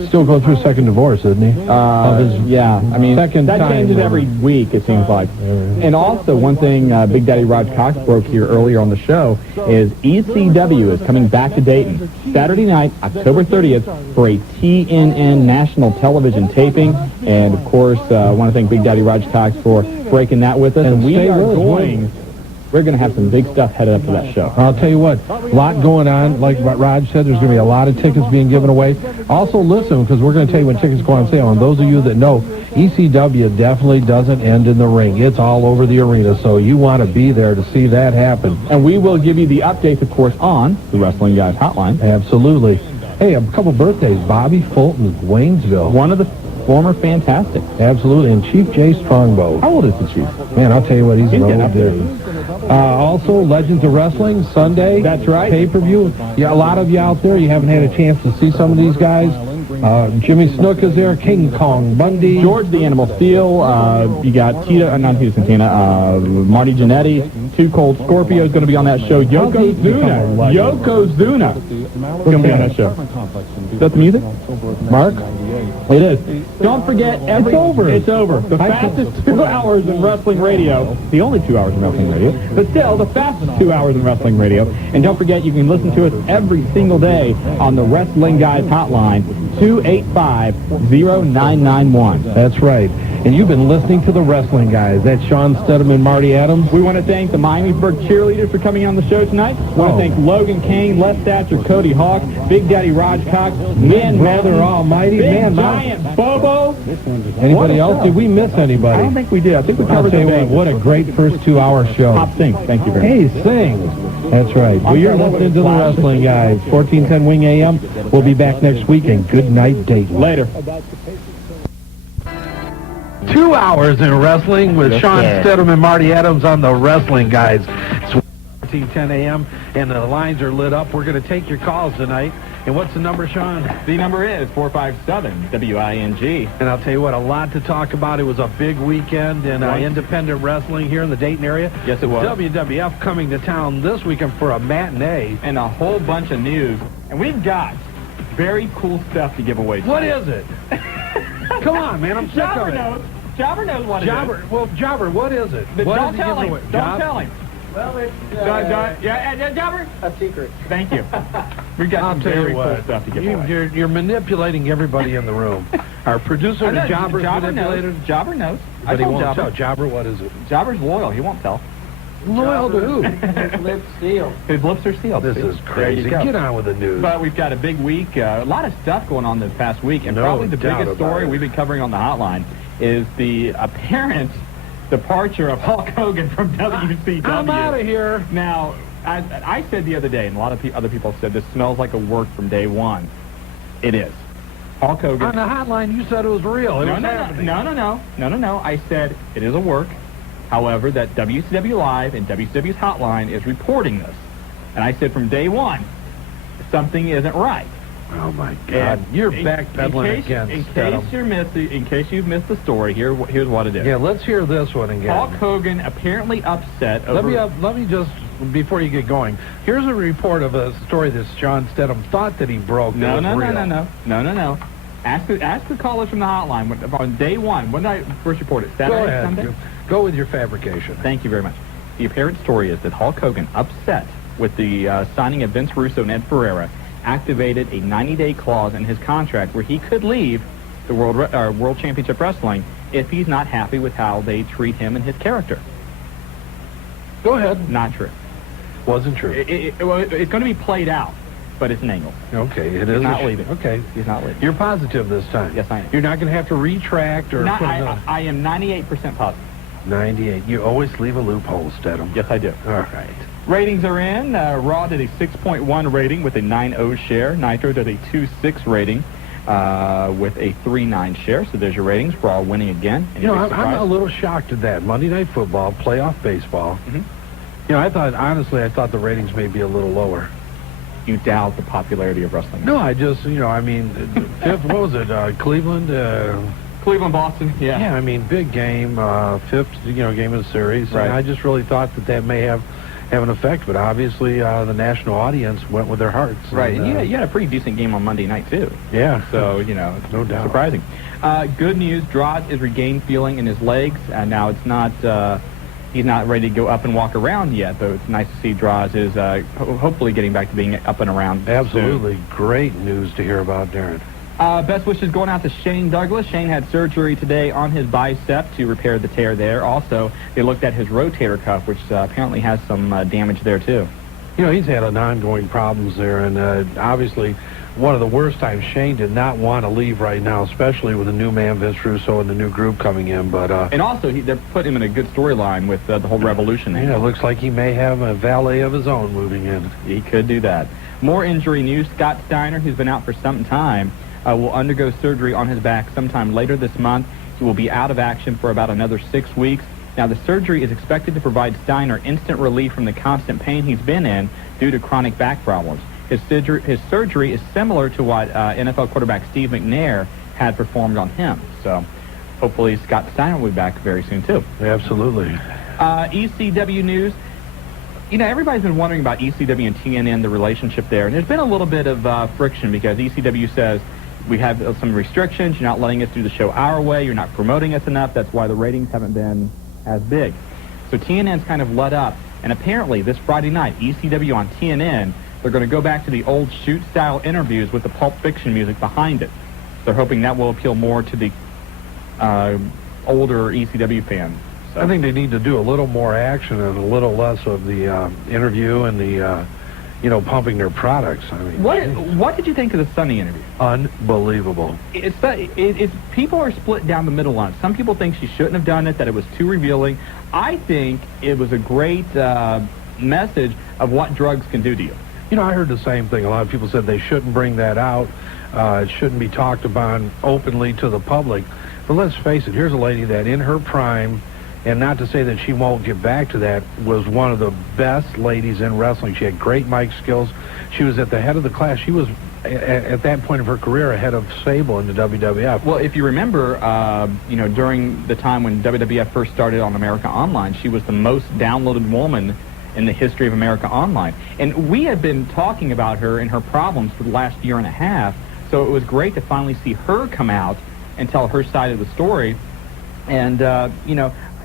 still going through second divorce, isn't he? Yeah, I mean, that changes every week, it seems like. And also, one thing Big Daddy Raj Cox broke here earlier on the show is ECW is coming back to Dayton Saturday night, October 30th, for a TNN national television taping. And, of course, I want to thank Big Daddy Raj Cox for breaking that with us. And we're going to have some big stuff headed up to that show. I'll tell you what, a lot going on. Like what Raj said, there's going to be a lot of tickets being given away. Also, listen, because we're going to tell you when tickets go on sale. And those of you that know, ECW definitely doesn't end in the ring. It's all over the arena, so you want to be there to see that happen. And we will give you the updates, of course, on the Wrestling Guys Hotline. Absolutely. Hey, a couple birthdays. Bobby Fulton, Waynesville. One of the former Fantastic. Absolutely. And Chief Jay Strongbow. How old is the Chief? Man, I'll tell you what, he's an old dude. Also, Legends of Wrestling, Sunday. That's right. Pay-per-view. Yeah, a lot of you out there, you haven't had a chance to see some of these guys. Jimmy Snook is there, King Kong Bundy. George the Animal Steel. You got not Tita Santana, Marty Jannetty. Two Cold Scorpios going to be on that show. Yokozuna going to be on that show. Is that the music? Mark? It is. Don't forget, it's over. The fastest 2 hours in wrestling radio. The only 2 hours in wrestling radio. But still, the fastest 2 hours in wrestling radio. And don't forget, you can listen to us every single day on the Wrestling Guys Hotline, 285-0991. That's right. And you've been listening to the Wrestling Guys. That's Shawn Stedham and Marty Adams. We want to thank the Miamisburg cheerleaders for coming on the show tonight. We want to thank Logan Kane, Les Thatcher, Cody Hawk, Big Daddy Raj Cox, Man Brother Almighty, Big Giant Bobo. Anybody else? Did we miss anybody? I don't think we did. I think we covered the basics. What a great first 2 hour show. Pop Sings. Thank you very much. Hey, Sings. That's right. Well, you're listening to the Wrestling Guys. 1410 Wing AM. We'll be back next week, and good night, Dayton. Later. 2 hours in wrestling with Shawn Stedham and Marty Adams on the Wrestling Guys. It's 1410 AM, and the lines are lit up. We're going to take your calls tonight. And what's the number, Shawn? The number is 457-WING. And I'll tell you what, a lot to talk about. It was a big weekend in independent wrestling here in the Dayton area. Yes, it was. WWF coming to town this weekend for a matinee. And a whole bunch of news. And we've got very cool stuff to give away. What is it? Come on, man, I'm sick of it. Jobber knows what it is. Well, Jobber, what is it? Don't tell him. Don't tell him. Well, it's... Jobber? A secret. Thank you. We've got some very cool stuff to give away. You're manipulating everybody in the room. Our producer, the Jobber's manipulated. Jobber knows. But he won't tell. Jobber, what is it? Jobber's loyal. He won't tell. Loyal to who? His lips sealed. His lips are sealed. This is crazy. Get on with the news. But we've got a big week. A lot of stuff going on this past week. And probably the biggest story we've been covering on the hotline is the apparent departure of Hulk Hogan from WCW. I'm out of here. Now, I said the other day, and a lot of other people said, this smells like a work from day one. It is. Hulk Hogan. On the hotline, you said it was real. No. I said it is a work. However, that WCW Live and WCW's hotline is reporting this. And I said from day one, something isn't right. Oh, my God. You're backpedaling against in case you've missed the story, here's what it is. Yeah, let's hear this one again. Hulk Hogan apparently upset over... Let me just, before you get going, here's a report of a story that Shawn Stedham thought that he broke. No. Ask the callers from the hotline on day one. When did I first report it? Saturday, Sunday? Go with your fabrication. Thank you very much. The apparent story is that Hulk Hogan, upset with the signing of Vince Russo and Ed Ferreira, activated a 90-day clause in his contract where he could leave the World Championship Wrestling if he's not happy with how they treat him and his character. Go ahead. Not true. Wasn't true. It's going to be played out, but it's an angle. Okay, it is. He's not leaving. Okay. He's not leaving. You're positive this time? Yes, I am. You're not going to have to retract or... I am 98% positive. 98. You always leave a loophole, Stedham. Yes, I do. All right. Ratings are in. Raw did a 6.1 rating with a 9.0 share. Nitro did a 2.6 rating with a 3.9 share. So there's your ratings. Raw winning again. I'm a little shocked at that. Monday Night Football, playoff baseball. Mm-hmm. I thought the ratings may be a little lower. You doubt the popularity of wrestling? No, I just, fifth, what was it, Cleveland? Cleveland, Boston, yeah. Yeah, big game, fifth, game of the series. Right. And I just really thought that may have have an effect. But obviously, the national audience went with their hearts. Right, and you had a pretty decent game on Monday night, too. Yeah. So, no doubt. Surprising. Good news, Droz is regained feeling in his legs. Now, it's not, he's not ready to go up and walk around yet, but it's nice to see Droz is hopefully getting back to being up and around. Absolutely. Great news to hear about, Darren. Best wishes going out to Shane Douglas. Shane had surgery today on his bicep to repair the tear there. Also, they looked at his rotator cuff, which apparently has some damage there, too. He's had an ongoing problems there, and obviously one of the worst times. Shane did not want to leave right now, especially with the new man, Vince Russo, and the new group coming in. But and also, they're putting him in a good storyline with the whole Revolution. Yeah, it looks like he may have a valet of his own moving in. He could do that. More injury news. Scott Steiner, who's been out for some time, will undergo surgery on his back sometime later this month. He will be out of action for about another 6 weeks. Now, the surgery is expected to provide Steiner instant relief from the constant pain he's been in due to chronic back problems. His surgery is similar to what NFL quarterback Steve McNair had performed on him. So, hopefully, Scott Steiner will be back very soon, too. Absolutely. ECW news. Everybody's been wondering about ECW and TNN, the relationship there. And there's been a little bit of friction because ECW says, we have some restrictions. You're not letting us do the show our way. You're not promoting us enough. That's why the ratings haven't been as big. So TNN's kind of let up. And apparently, this Friday night, ECW on TNN, they're going to go back to the old shoot-style interviews with the Pulp Fiction music behind it. They're hoping that will appeal more to the older ECW fans. So. I think they need to do a little more action and a little less of the interview and the, pumping their products. I mean, what did you think of the Sunny interview? Unbelievable. It's people are split down the middle on it. Some people think she shouldn't have done it, that it was too revealing. I think it was a great message of what drugs can do to you. I heard the same thing. A lot of people said they shouldn't bring that out. It shouldn't be talked about openly to the public. But let's face it, here's a lady that in her prime, and not to say that she won't get back to that, was one of the best ladies in wrestling. She had great mic skills. She was at the head of the class. She was, at that point of her career, ahead of Sable in the WWF. Well, if you remember, during the time when WWF first started on America Online, she was the most downloaded woman in the history of America Online. And we had been talking about her and her problems for the last year and a half, so it was great to finally see her come out and tell her side of the story. And,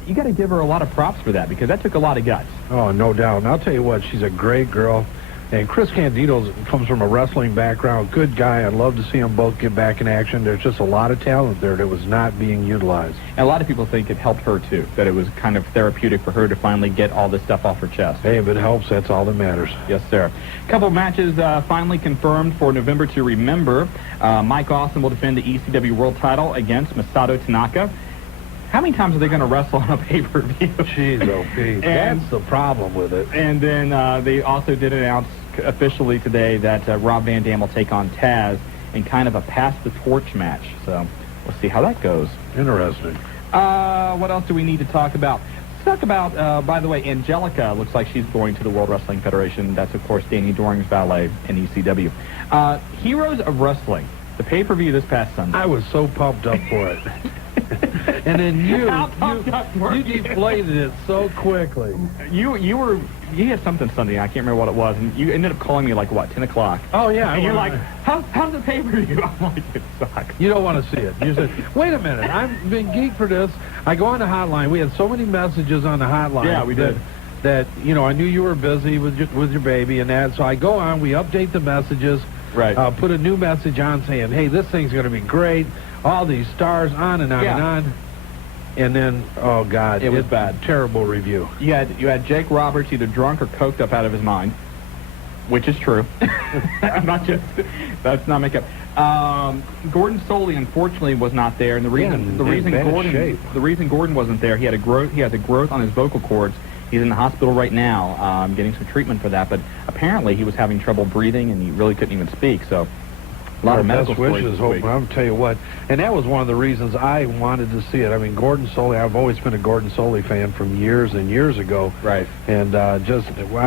you got to give her a lot of props for that because that took a lot of guts. Oh, no doubt. And I'll tell you what, she's a great girl. And Chris Candido comes from a wrestling background, good guy. I'd love to see them both get back in action. There's just a lot of talent there that was not being utilized. And a lot of people think it helped her, too, that it was kind of therapeutic for her to finally get all this stuff off her chest. Hey, if it helps, that's all that matters. Yes, sir. A couple matches finally confirmed for November to remember. Mike Austin will defend the ECW World title against Masato Tanaka. How many times are they going to wrestle on a pay-per-view? Jeez, OP. That's the problem with it. And then they also did announce officially today that Rob Van Dam will take on Taz in kind of a pass-the-torch match. So we'll see how that goes. Interesting. What else do we need to talk about? Let's talk about, by the way, Angelica looks like she's going to the World Wrestling Federation. That's, of course, Danny Doring's valet in ECW. Heroes of Wrestling, the pay-per-view this past Sunday. I was so pumped up for it. And then you deflated it so quickly. You had something Sunday. I can't remember what it was, and you ended up calling me like what, 10 o'clock. Oh yeah. And you're like, how's the pay-per-view? I'm like, it sucks. You don't want to see it. You said, wait a minute, I've been geeked for this. I go on the hotline. We had so many messages on the hotline. Yeah, we did. That I knew you were busy with your baby and that. So I go on. We update the messages. Right. Put a new message on saying, hey, this thing's going to be great. All these stars, on and on and on. And then, oh, God. It was bad. Terrible review. You had Jake Roberts either drunk or coked up out of his mind, which is true. That's not makeup. Gordon Soley, unfortunately, was not there. And the reason Gordon wasn't there, he has a growth on his vocal cords. He's in the hospital right now getting some treatment for that. But apparently he was having trouble breathing, and he really couldn't even speak. So a lot of medical stories this week. I'm going to tell you what, and that was one of the reasons I wanted to see it. I mean, Gordon Soley, I've always been a Gordon Soley fan from years and years ago. Right. And I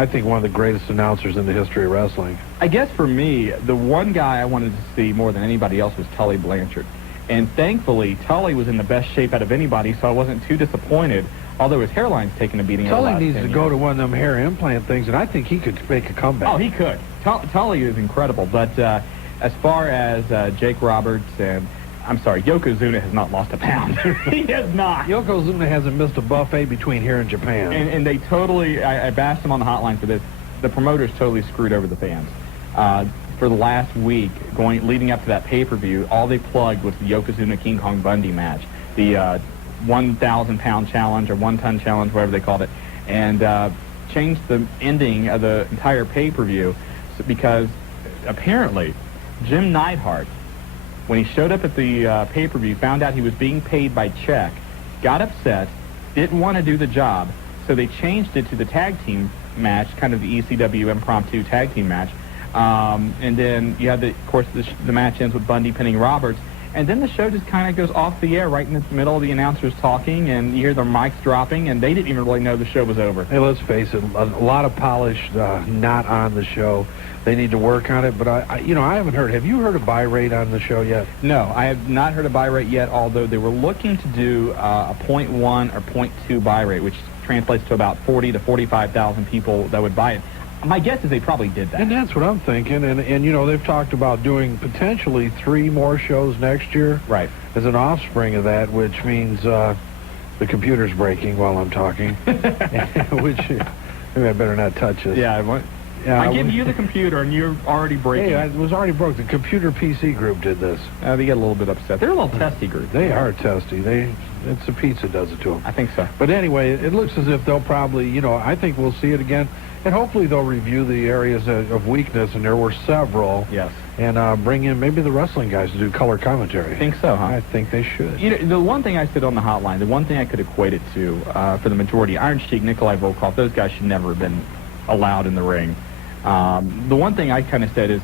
think one of the greatest announcers in the history of wrestling. I guess for me, the one guy I wanted to see more than anybody else was Tully Blanchard. And thankfully, Tully was in the best shape out of anybody, so I wasn't too disappointed. although his hairline's taken a beating. Tully needs to go to one of them hair implant things, and I think he could make a comeback. Oh, he could. Tully is incredible, but as far as Jake Roberts and, I'm sorry, Yokozuna has not lost a pound. He has not. Yokozuna hasn't missed a buffet between here and Japan. And they totally, I bashed him on the hotline for this, the promoters totally screwed over the fans. For the last week, leading up to that pay-per-view, all they plugged was the Yokozuna King Kong Bundy match, the 1,000-pound challenge or 1-ton challenge, whatever they called it, and changed the ending of the entire pay-per-view because apparently Jim Neidhart, when he showed up at the pay-per-view, found out he was being paid by check, got upset, didn't want to do the job, so they changed it to the tag team match, kind of the ECW impromptu tag team match. And then you have, of course, the match ends with Bundy pinning Roberts, and then the show just kind of goes off the air right in the middle of the announcers talking, and you hear their mics dropping, and they didn't even really know the show was over. Hey, let's face it, a lot of polish not on the show. They need to work on it, but I haven't heard. Have you heard of buy rate on the show yet? No, I have not heard of buy rate yet, although they were looking to do a 0.1 or 0.2 buy rate, which translates to about 40 to 45,000 people that would buy it. My guess is they probably did that. And that's what I'm thinking. And they've talked about doing potentially 3 more shows next year. Right. As an offspring of that, which means the computer's breaking while I'm talking. Which, maybe I better not touch it. Yeah, I give you the computer and you're already breaking. Hey, it was already broke. The computer PC group did this. They get a little bit upset. They're a little testy group. They are testy. It's the pizza does it to them. I think so. But anyway, it looks as if they'll probably, I think we'll see it again. And hopefully they'll review the areas of weakness, and there were several. Yes. And bring in maybe the wrestling guys to do color commentary. I think so, huh? I think they should. The one thing I said on the hotline, the one thing I could equate it to, for the majority, Iron Sheik, Nikolai Volkov, those guys should never have been allowed in the ring. The one thing I kind of said is,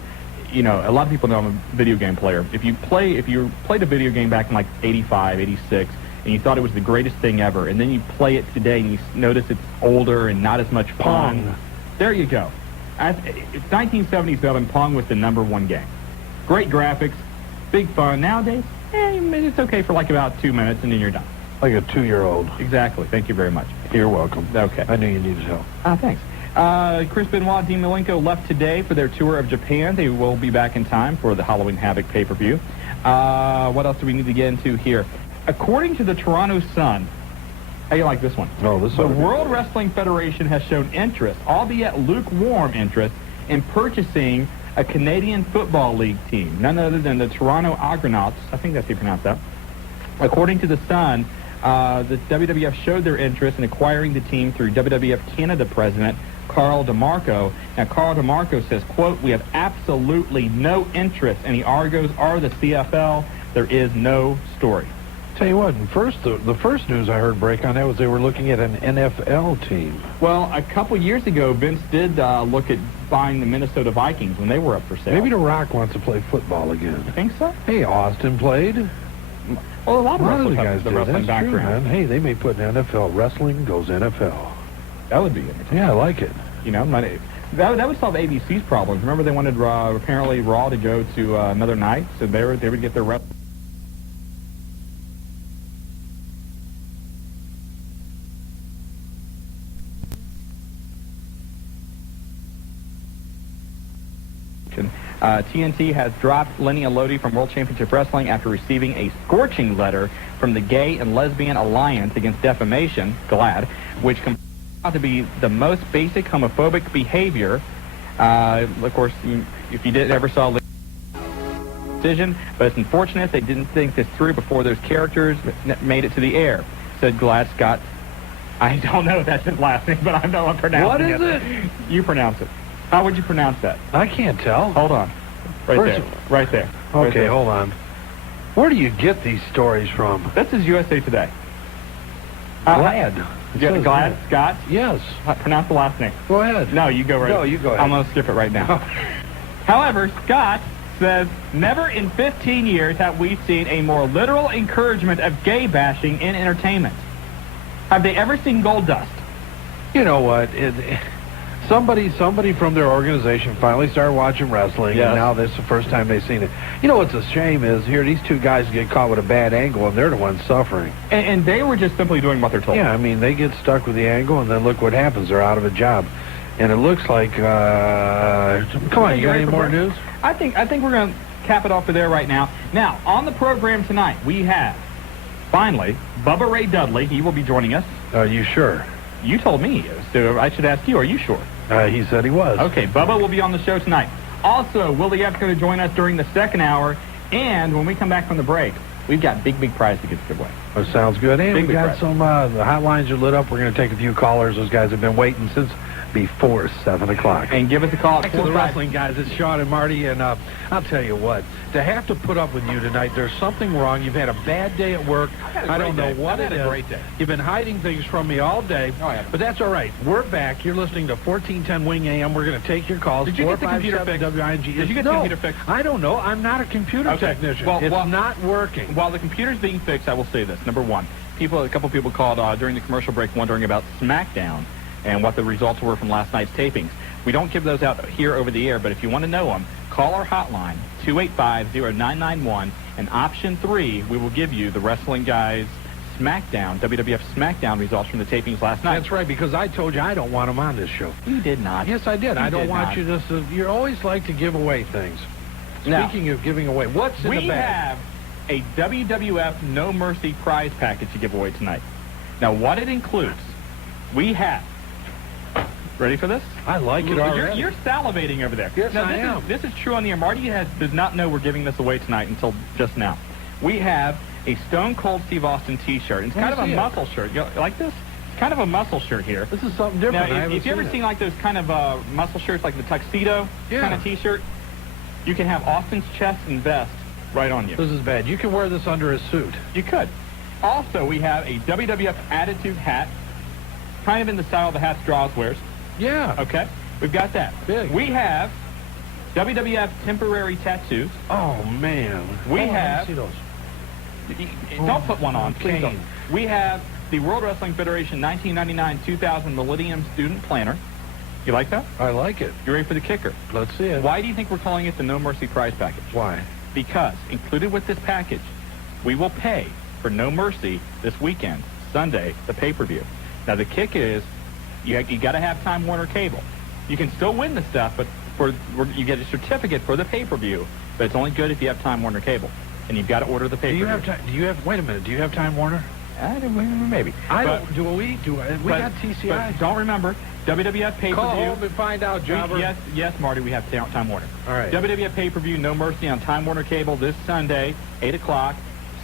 a lot of people know I'm a video game player. If you played a video game back in like 85, 86, and you thought it was the greatest thing ever, and then you play it today and you notice it's older and not as much fun. There you go. It's 1977. Pong was the #1 game. Great graphics, big fun. Nowadays, it's okay for like about 2 minutes, and then you're done. Like a 2-year-old. Exactly. Thank you very much. You're welcome. Okay. I knew you needed help. Thanks. Chris Benoit, Dean Malenko left today for their tour of Japan. They will be back in time for the Halloween Havoc pay-per-view. What else do we need to get into here? According to the Toronto Sun, how do you like this one? Oh, this The World Wrestling Federation has shown interest, albeit lukewarm interest, in purchasing a Canadian Football League team, none other than the Toronto Argonauts. I think that's how you pronounce that. According to the Sun, the WWF showed their interest in acquiring the team through WWF Canada president Carl DeMarco. Now, Carl DeMarco says, quote, "We have absolutely no interest in the Argos or the CFL. There is no story." Tell you what, the first news I heard break on that was they were looking at an NFL team. Well, a couple years ago, Vince did look at buying the Minnesota Vikings when they were up for sale. Maybe The Rock wants to play football again. You think so? Hey, Austin played. Well, a lot of the guys the did. wrestling That's true, background. man. Hey, they may put an NFL. Wrestling goes NFL. That would be interesting. Yeah, I like it. That would solve ABC's problems. Remember, they wanted apparently Raw to go to another night, so they would get their wrestling. TNT has dropped Lenny Lodi from World Championship Wrestling after receiving a scorching letter from the Gay and Lesbian Alliance Against Defamation, GLAAD, which comes out to be the most basic homophobic behavior. Of course, if you ever saw decision, but it's unfortunate they didn't think this through before those characters made it to the air, said GLAAD Scott. I don't know if that's his last name, but I know I'm pronouncing it. What is it? You pronounce it. How would you pronounce that? I can't tell. Hold on. Right there. Okay, hold on. Where do you get these stories from? This is USA Today. GLAAD. GLAAD Scott? Yes. Pronounce the last name. Go ahead. No, you go right. No, you go ahead. I'm going to skip it right now. However, Scott says, never in 15 years have we seen a more literal encouragement of gay bashing in entertainment. Have they ever seen Gold Dust? You know what? Somebody from their organization finally started watching wrestling, and now this is the first time they've seen it. You know what's a shame is here these two guys get caught with a bad angle, and they're the ones suffering. And they were just simply doing what they're told. Yeah, I mean, they get stuck with the angle, and then look what happens. They're out of a job. And it looks like, come on, you got any more news? I think we're going to cap it off there right now. Now, on the program tonight, we have, finally, Bubba Ray Dudley. He will be joining us. Are you sure? You told me, so I should ask you, are you sure? He said he was. Okay, Bubba will be on the show tonight. Also, Willie F's going to join us during the second hour, and when we come back from the break, we've got big prize tickets to give away. Oh, sounds good. And big we got prize. some, the hotlines are lit up. We're going to take a few callers. Those guys have been waiting since before 7 o'clock. And give us a call at Back to the wrestling guys. It's Shawn and Marty, and I'll tell you what, to have to put up with you tonight, there's something wrong. You've had a bad day at work. I don't know what it is. A great day. You've been hiding things from me all day, but that's all right. We're back. You're listening to 1410 Wing AM. We're going to take your calls. Did you get the computer fixed? Did you get the computer fixed? I don't know. I'm not a computer technician. Well, it's not working. While the computer's being fixed, I will say this. Number one, a couple people called during the commercial break wondering about SmackDown and what the results were from last night's tapings. We don't give those out here over the air, but if you want to know them, call our hotline, 285-0991, and option 3, we will give you the Wrestling Guys SmackDown, WWF SmackDown results from the tapings last night. That's right, because I told you I don't want them on this show. You did not. Yes, I did. I don't want you to... You always like to give away things. Speaking of giving away, what's in the bag? We have a WWF No Mercy prize package to give away tonight. Now, what it includes, we have... Ready for this? I like it already. You're salivating over there. Yes, now, I am. This is true on the air. Marty does not know we're giving this away tonight until just now. We have a Stone Cold Steve Austin T-shirt. It's kind of a muscle shirt. You like this? It's kind of a muscle shirt here. This is something different. Now, if you ever seen like those kind of muscle shirts, like the tuxedo kind of T-shirt, you can have Austin's chest and vest right on you. This is bad. You can wear this under a suit. You could. Also, we have a WWF Attitude hat, kind of in the style of the hats Droz wears. Yeah. Okay. We've got that. Big. We have WWF temporary tattoos. Oh, man. We have... I see those. Don't put one on, please don't. We have the World Wrestling Federation 1999-2000 Millennium Student Planner. You like that? I like it. You ready for the kicker? Let's see it. Why do you think we're calling it the No Mercy prize package? Why? Because included with this package, we will pay for No Mercy this weekend, Sunday, the pay-per-view. Now, the kick is you got to have Time Warner Cable. You can still win the stuff, but you get a certificate for the pay-per-view, but it's only good if you have Time Warner Cable, and you've got to order the pay-per-view. Wait a minute, do you have Time Warner? Maybe. We got TCI. But don't remember, WWF pay-per-view. Call home and find out, Jobber. Yes, Marty, we have Time Warner. All right. WWF pay-per-view, No Mercy on Time Warner Cable this Sunday, 8 o'clock.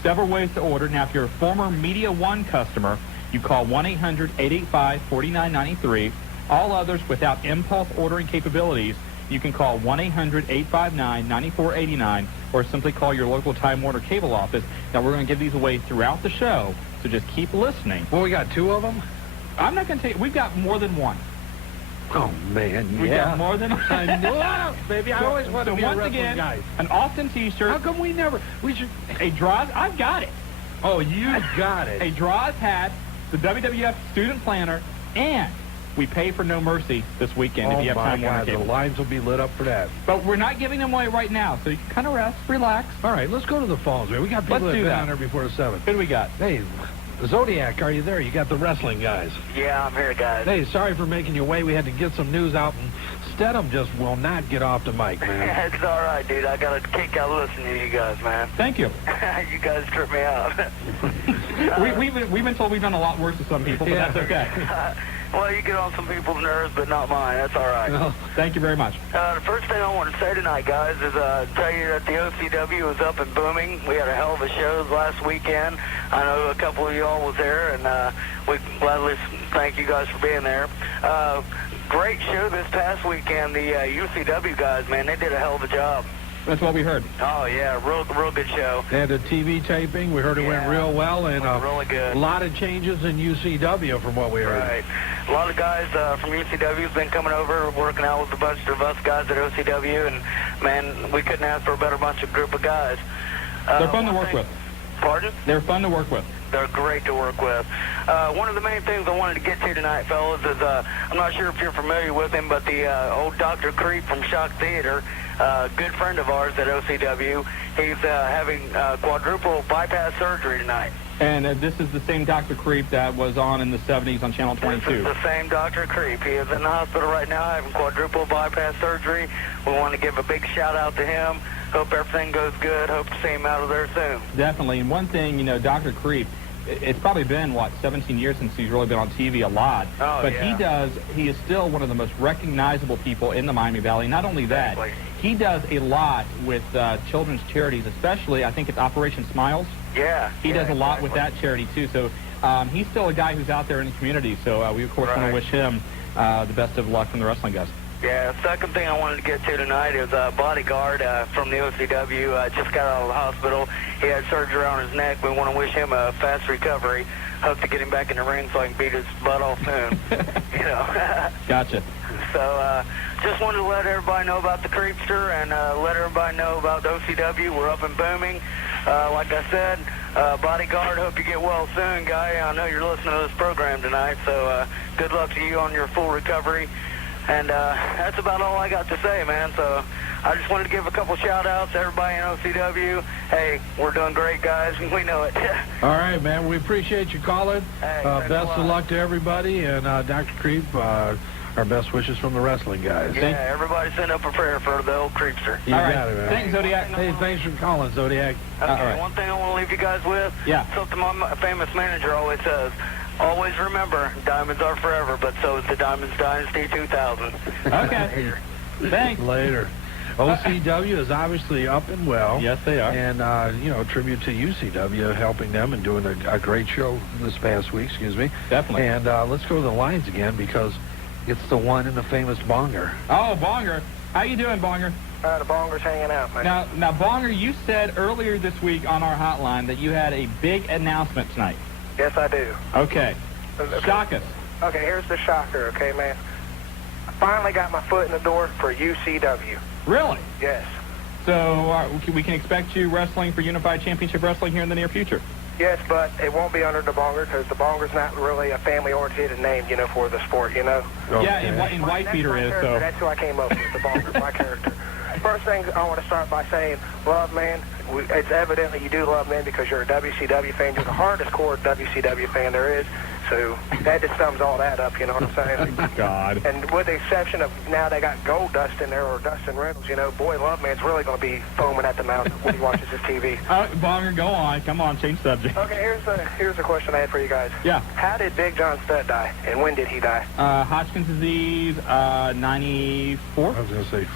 Several ways to order. Now, if you're a former Media One customer, you call 1-800-885-4993. All others without impulse ordering capabilities, you can call 1-800-859-9489 or simply call your local Time Warner Cable office. Now, we're going to give these away throughout the show, so just keep listening. Well, we got 2 of them? I'm not going to tell you. We've got more than one. Oh, man, We got more than one. I know, baby. I always want to be a wrestling guy. An Austin T-shirt. How come we should... A Droz... I've got it. Oh, you got it. A Droz hat, the WWF Student Planner, and we pay for No Mercy this weekend if you have Time Warner Cable. The lines will be lit up for that. But we're not giving them away right now, so you can kind of rest, relax. All right, let's go to the phones. We got people that have been on there before 7. Who do we got? Hey, Zodiac, are you there? You got the wrestling guys. Yeah, I'm here, guys. Hey, sorry for making you wait. We had to get some news out, and Stedham just will not get off the mic, man. It's all right, dude. I got a kick out listening to you guys, man. Thank you. You guys trip me out. We've been told we've done a lot worse to some people, but that's okay. Well, you get on some people's nerves, but not mine. That's all right. Well, thank you very much. The first thing I want to say tonight, guys, is tell you that the OCW was up and booming. We had a hell of a show last weekend. I know a couple of y'all was there, and we gladly thank you guys for being there. Great show this past weekend. The UCW guys, man, they did a hell of a job. That's what we heard. Oh, yeah, real good show. They had a TV taping. We heard it went real well, and really good. A lot of changes in UCW from what we heard. Right. A lot of guys from UCW have been coming over, working out with a bunch of us guys at OCW, and, man, we couldn't ask for a better group of guys. They're fun to work with. Pardon? They're fun to work with. They're great to work with. One of the main things I wanted to get to tonight, fellas, is I'm not sure if you're familiar with him, but the old Dr. Creep from Shock Theater, good friend of ours at OCW, he's having quadruple bypass surgery tonight. And this is the same Dr. Creep that was on in the 70s on Channel 22. This is the same Dr. Creep. He is in the hospital right now having quadruple bypass surgery. We want to give a big shout-out to him. Hope everything goes good. Hope to see him out of there soon. Definitely. And one thing, you know, Dr. Creep, it's probably been, 17 years since he's really been on TV a lot. Oh, but yeah. He is still one of the most recognizable people in the Miami Valley. Not only that, he does a lot with children's charities, especially, I think it's Operation Smiles. Yeah. He does a lot with that charity, too. So he's still a guy who's out there in the community. So we, of course, want to wish him the best of luck from the wrestling guys. Yeah, the second thing I wanted to get to tonight is Bodyguard from the OCW. Just got out of the hospital. He had surgery on his neck. We want to wish him a fast recovery. Hope to get him back in the ring so I can beat his butt off soon. You know. Gotcha. So just wanted to let everybody know about the Creepster and let everybody know about the OCW. We're up and booming. Like I said, Bodyguard, hope you get well soon, guy. I know you're listening to this program tonight, so good luck to you on your full recovery. And that's about all I got to say, man. So I just wanted to give a couple shout-outs to everybody in OCW. Hey, we're doing great, guys. We know it. All right, man. We appreciate you calling. Hey, best of luck to everybody. And Dr. Creep, our best wishes from the wrestling guys. Yeah, everybody send up a prayer for the old Creepster. You got it, man. Thanks, Zodiac. Hey, thanks for calling, Zodiac. Okay, one thing I want to leave you guys with. Yeah. Something my famous manager always says. Always remember, diamonds are forever, but so is the Diamonds Dynasty 2000. Okay. Thanks. Later. OCW is obviously up and well. Yes, they are. And, tribute to UCW helping them and doing a great show this past week, excuse me. Definitely. And let's go to the lines again because it's the one and the famous Bonger. Oh, Bonger. How you doing, Bonger? The Bonger's hanging out, man. Now, Bonger, you said earlier this week on our hotline that you had a big announcement tonight. Yes, I do. Okay. Shock us. Okay, here's the shocker, okay, man? I finally got my foot in the door for UCW. Really? Yes. So we can expect you wrestling for Unified Championship Wrestling here in the near future? Yes, but it won't be under the Bonger because the Bonger's not really a family-oriented name, for the sport, Okay. Yeah, and Whitebeater is, so... That's who I came up with, the Bonger, my character. First thing I want to start by saying, love, man. It's evident that you do love men because you're a WCW fan. You're the hardest core WCW fan there is. So that just sums all that up, you know what I'm saying? God. And with the exception of now they got Gold Dust in there or Dustin Reynolds, boy, Love Man's really going to be foaming at the mouth when he watches his TV. Bonger, go on. Come on, change subject. Okay, here's the question I had for you guys. Yeah. How did Big John Studd die, and when did he die? Hodgkin's disease, 94? I was going to say...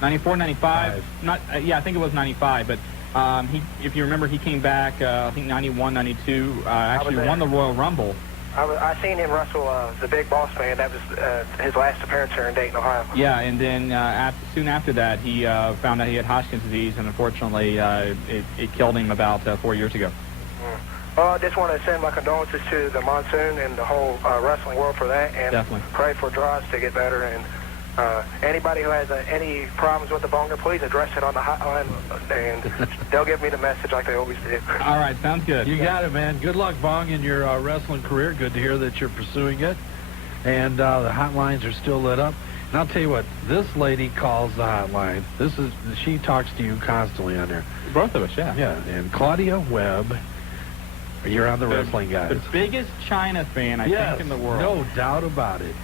94, 95. I think it was 95, but if you remember, he came back, I think 91, 92, actually won the Royal Rumble. I seen him wrestle the Big Boss Man. That was his last appearance here in Dayton, Ohio. Yeah, and then soon after that, he found out he had Hodgkin's disease, and unfortunately, it killed him about 4 years ago. Well, I just want to send my condolences to the Monsoon and the whole wrestling world for that, and definitely pray for Droz to get better. And anybody who has any problems with the Bonger, please address it on the hotline, and they'll give me the message like they always do. All right, sounds good. You got it, man. Good luck, Bong, in your wrestling career. Good to hear that you're pursuing it. And the hotlines are still lit up. And I'll tell you what, this lady calls the hotline. She talks to you constantly on there. Both of us, yeah. Yeah, and Claudia Webb, you're on the wrestling guys. The biggest China fan, I think, in the world. No doubt about it.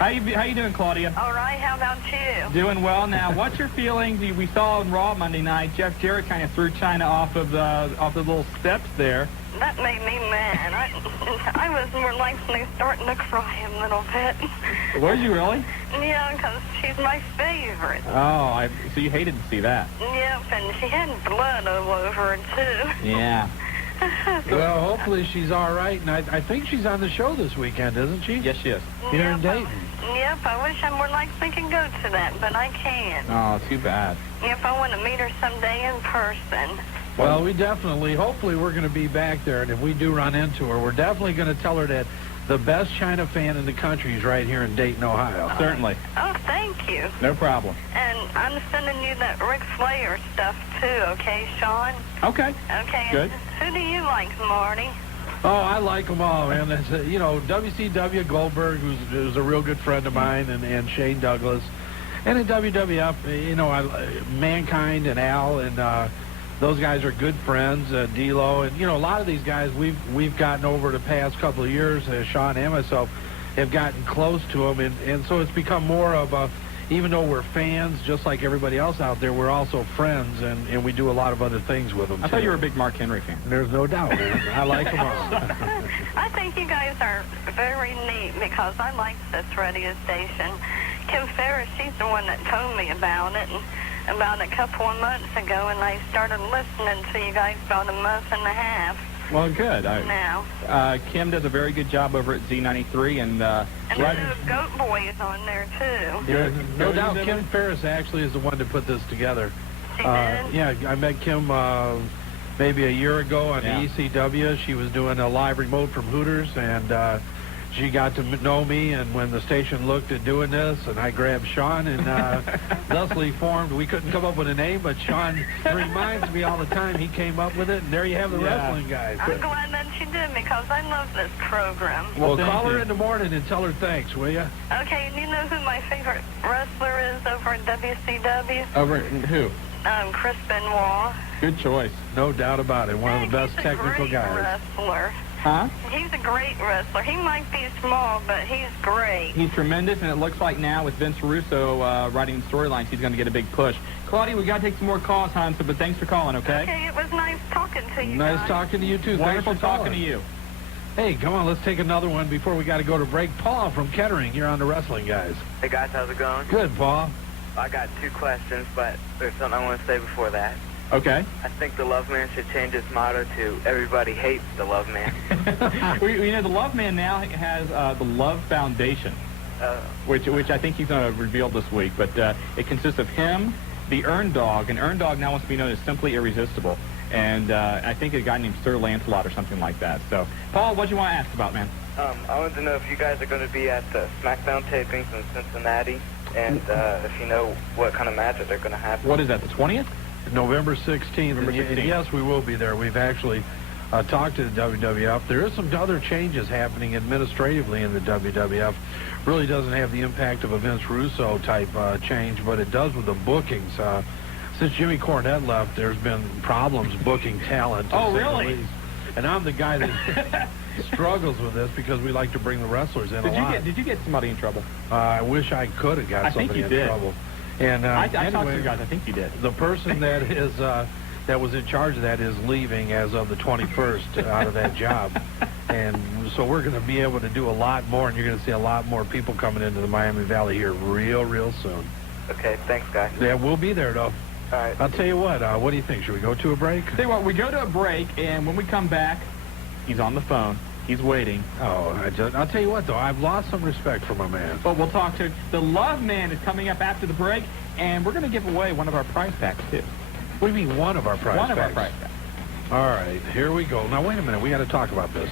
How you doing, Claudia? All right. How about you? Doing well. Now, what's your feelings? We saw on Raw Monday night, Jeff Jarrett kind of threw China off the little steps there. That made me mad. I was more likely starting to cry a little bit. Were you really? Yeah, because she's my favorite. Oh, so you hated to see that. Yep, and she had blood all over her, too. Yeah. Well, hopefully she's all right, and I think she's on the show this weekend, isn't she? Yes, she is. Here in Dayton. Yep, I wish I more likely could go to that, but I can't. Oh, too bad. Yep, I want to meet her someday in person. Well, hopefully we're going to be back there, and if we do run into her, we're definitely going to tell her that the best China fan in the country is right here in Dayton, Ohio. Certainly. Oh, thank you. No problem. And I'm sending you that Ric Flair stuff, too, okay, Shawn? Okay. Okay. Good. Who do you like, Marty? Oh, I like them all, man. WCW Goldberg, who's a real good friend of mine, and Shane Douglas. And in WWF, Mankind and Al, and those guys are good friends, D'Lo. And, a lot of these guys we've gotten over the past couple of years, Shawn and myself, have gotten close to them. And so it's become more of a, even though we're fans, just like everybody else out there, we're also friends, and we do a lot of other things with them. I thought you were a big Mark Henry fan. There's no doubt, man. I like them all. I think you guys are very neat because I like this radio station. Kim Ferris, she's the one that told me about it, and about a couple of months ago, and I started listening to you guys about a month and a half. Well, good. Now. Kim does a very good job over at Z93, and the Goat Boy is on there, too. Yeah, no doubt. Kim Ferris actually is the one that put this together. She did? Yeah, I met Kim maybe a year ago on the ECW. She was doing a live remote from Hooters, and she got to know me, and when the station looked at doing this, and I grabbed Shawn, and thusly formed, we couldn't come up with a name, but Shawn reminds me all the time he came up with it, and there you have the wrestling guys. I'm glad that she did, because I love this program. Well, call her in the morning and tell her thanks, will you? Okay, and you know who my favorite wrestler is over at WCW? Over who? Chris Benoit. Good choice. No doubt about it. One of the best technical guys. Wrestler. Huh? He's a great wrestler. He might be small, but he's great. He's tremendous, and it looks like now with Vince Russo writing storylines, he's going to get a big push. Claudia, we got to take some more calls, hon, but thanks for calling, okay? Okay, it was nice talking to you Nice guys. talking to you, too. Wonderful Thanks for talking to you. Hey, come on, let's take another one before we got to go to break. Paul from Kettering, you're on the Wrestling Guys. Hey, guys, how's it going? Good, Paul. I got 2 questions, but there's something I want to say before that. Okay. I think the Love Man should change its motto to "Everybody hates the Love Man." The Love Man now has the Love Foundation, which I think he's going to reveal this week. But it consists of him, the Earn Dog, and Earn Dog now wants to be known as Simply Irresistible. And I think a guy named Sir Lancelot or something like that. So, Paul, what do you want to ask about, man? I wanted to know if you guys are going to be at the SmackDown tapings in Cincinnati, and if you know what kind of matches they're going to have. What is that, the 20th? November 16th. And yes, we will be there. We've actually talked to the WWF. There is some other changes happening administratively in the WWF. Really doesn't have the impact of a Vince Russo type change, but it does with the bookings. Since Jimmy Cornette left, there's been problems booking talent. Oh, really? And I'm the guy that struggles with this because we like to bring the wrestlers in a lot. Did you get somebody in trouble? I wish I could have got somebody in trouble. And I talked to you guys. I think you did. The person that is that was in charge of that is leaving as of the 21st out of that job. And so we're going to be able to do a lot more, and you're going to see a lot more people coming into the Miami Valley here real soon. Okay, thanks, guys. Yeah, we'll be there, though. All right. I'll tell you what do you think? Should we go to a break? Tell you what, we go to a break, and when we come back, he's on the phone. He's waiting. Oh, I'll tell you what, though. I've lost some respect for my man. But we'll talk to the Love Man is coming up after the break, and we're going to give away one of our prize packs, too. What do you mean one of our prize packs? One of our prize packs. All right, here we go. Now, wait a minute. We got to talk about this.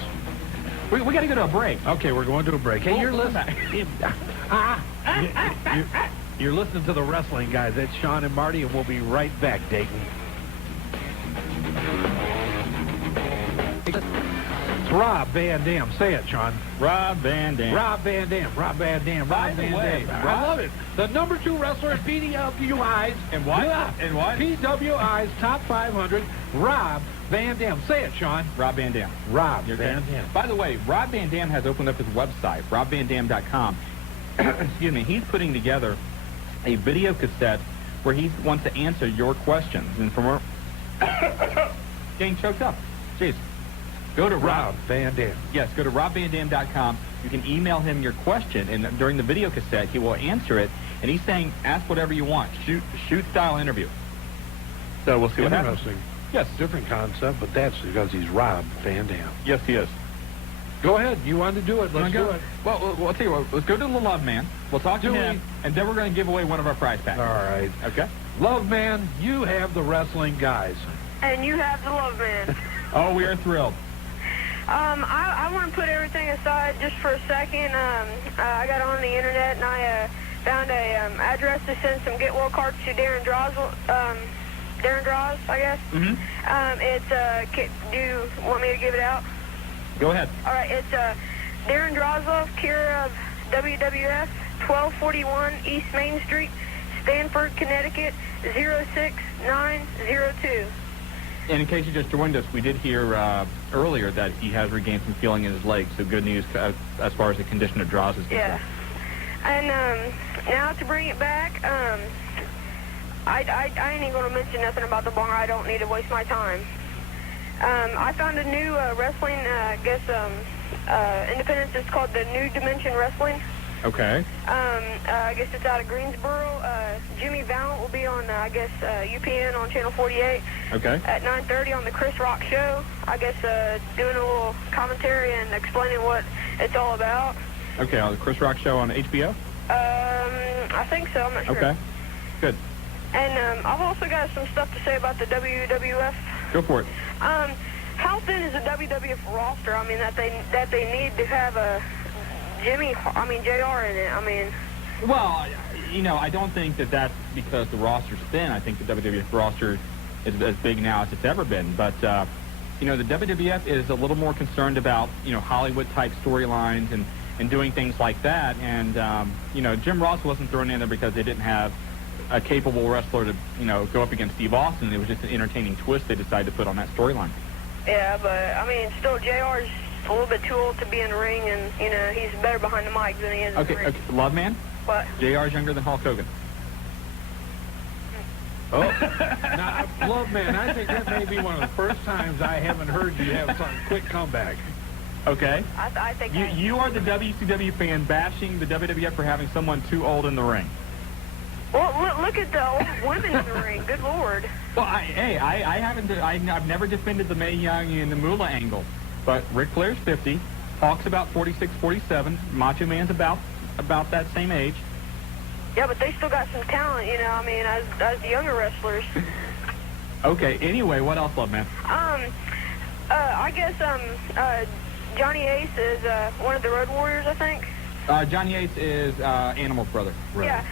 We got to go to a break. Okay, we're going to a break. Hey, you're listening. You're listening to the Wrestling Guys. That's Shawn and Marty, and we'll be right back, Dayton. It's Rob Van Dam. Say it, Shawn. Rob Van Dam. Rob Van Dam. Rob Van Dam. Rob Van Dam. I love it. The number 2 wrestler at PWI's. And what? And what? PWI's Top 500. Rob Van Dam. Say it, Shawn. Rob Van Dam. Rob Van Dam. By the way, Rob Van Dam has opened up his website, robvandam.com. Excuse me. He's putting together a video cassette where he wants to answer your questions. And from getting choked up. Jeez. Go to Rob Van Dam. Yes, go to robvandam.com. You can email him your question, and during the video cassette, he will answer it. And he's saying, ask whatever you want. Shoot style interview. So we'll see what happens. Interesting. Yes. Different concept, but that's because he's Rob Van Dam. Yes, he is. Go ahead. You wanted to do it. Let's do it. Well, I'll tell you what. Let's go to the Love Man. We'll talk to him, and then we're going to give away one of our prize packs. All right. Okay. Love Man, you have the Wrestling Guys. And you have the Love Man. Oh, we are thrilled. I want to put everything aside just for a second. I got on the internet and I found a address to send some Get Well cards to Darren Drozdov, I guess. Mm-hmm. Do you want me to give it out? Go ahead. All right, it's Darren Drozdov, care of WWF, 1241 East Main Street, Stanford, Connecticut, 06902. And in case you just joined us, we did hear earlier that he has regained some feeling in his legs, so good news as far as the condition of Droz is concerned. Yeah. And now to bring it back, I ain't even going to mention nothing about the bar. I don't need to waste my time. I found a new wrestling, independence. It's called the New Dimension Wrestling. Okay. I guess it's out of Greensboro. Jimmy Valiant will be on, UPN on Channel 48. Okay. At 9:30 on the Chris Rock Show. I guess doing a little commentary and explaining what it's all about. Okay, on the Chris Rock Show on HBO? I think so. I'm not sure. Okay. Good. And I've also got some stuff to say about the WWF. Go for it. How thin is the WWF roster? I mean, that they need to have a JR in it. I mean. Well, I don't think that's because the roster's thin. I think the WWF roster is as big now as it's ever been. But, the WWF is a little more concerned about, Hollywood-type storylines and doing things like that. And, Jim Ross wasn't thrown in there because they didn't have a capable wrestler to, go up against Steve Austin. It was just an entertaining twist they decided to put on that storyline. Yeah, but, still, JR's a little bit too old to be in the ring, and, he's better behind the mic than he is in the ring. Okay, Love Man? What? JR's younger than Hulk Hogan. Oh, now, Love Man, I think that may be one of the first times I haven't heard you have some quick comeback. Okay. I think you are the WCW fan bashing the WWF for having someone too old in the ring. Well, look at the old women in the ring. Good Lord. Well, I've never defended the Mae Young and the Moolah angle, but Ric Flair's 50, Hawk's about 46, 47, Macho Man's about that same age. Yeah, but they still got some talent, as the younger wrestlers. Okay. Anyway, what else, Love Man? I guess Johnny Ace is one of the Road Warriors, I think. Johnny Ace is Animal's brother. Right. Yeah.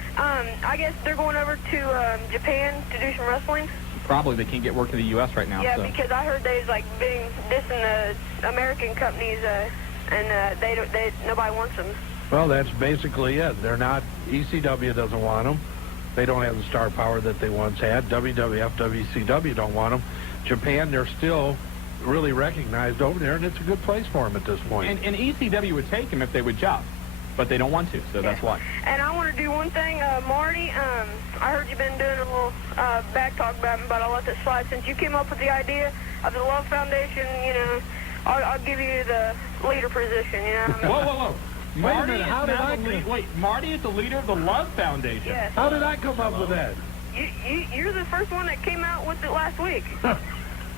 I guess they're going over to Japan to do some wrestling. Probably. They can't get work in the U.S. right now. Yeah, so. Because I heard they was dissing the American companies, and nobody wants them. Well, that's basically it. They're not. ECW doesn't want them. They don't have the star power that they once had. WWF, WCW don't want them. Japan, they're still really recognized over there, and it's a good place for them at this point. And ECW would take them if they would job, but they don't want to, so that's why. And I want to do one thing, Marty. I heard you've been doing a little back talk about me, but I'll let this slide. Since you came up with the idea of the Love Foundation, I'll give you the leader position. Whoa. Marty Marty is the leader of the Love Foundation. Yes. How did I come up with that? You're the first one that came out with it last week.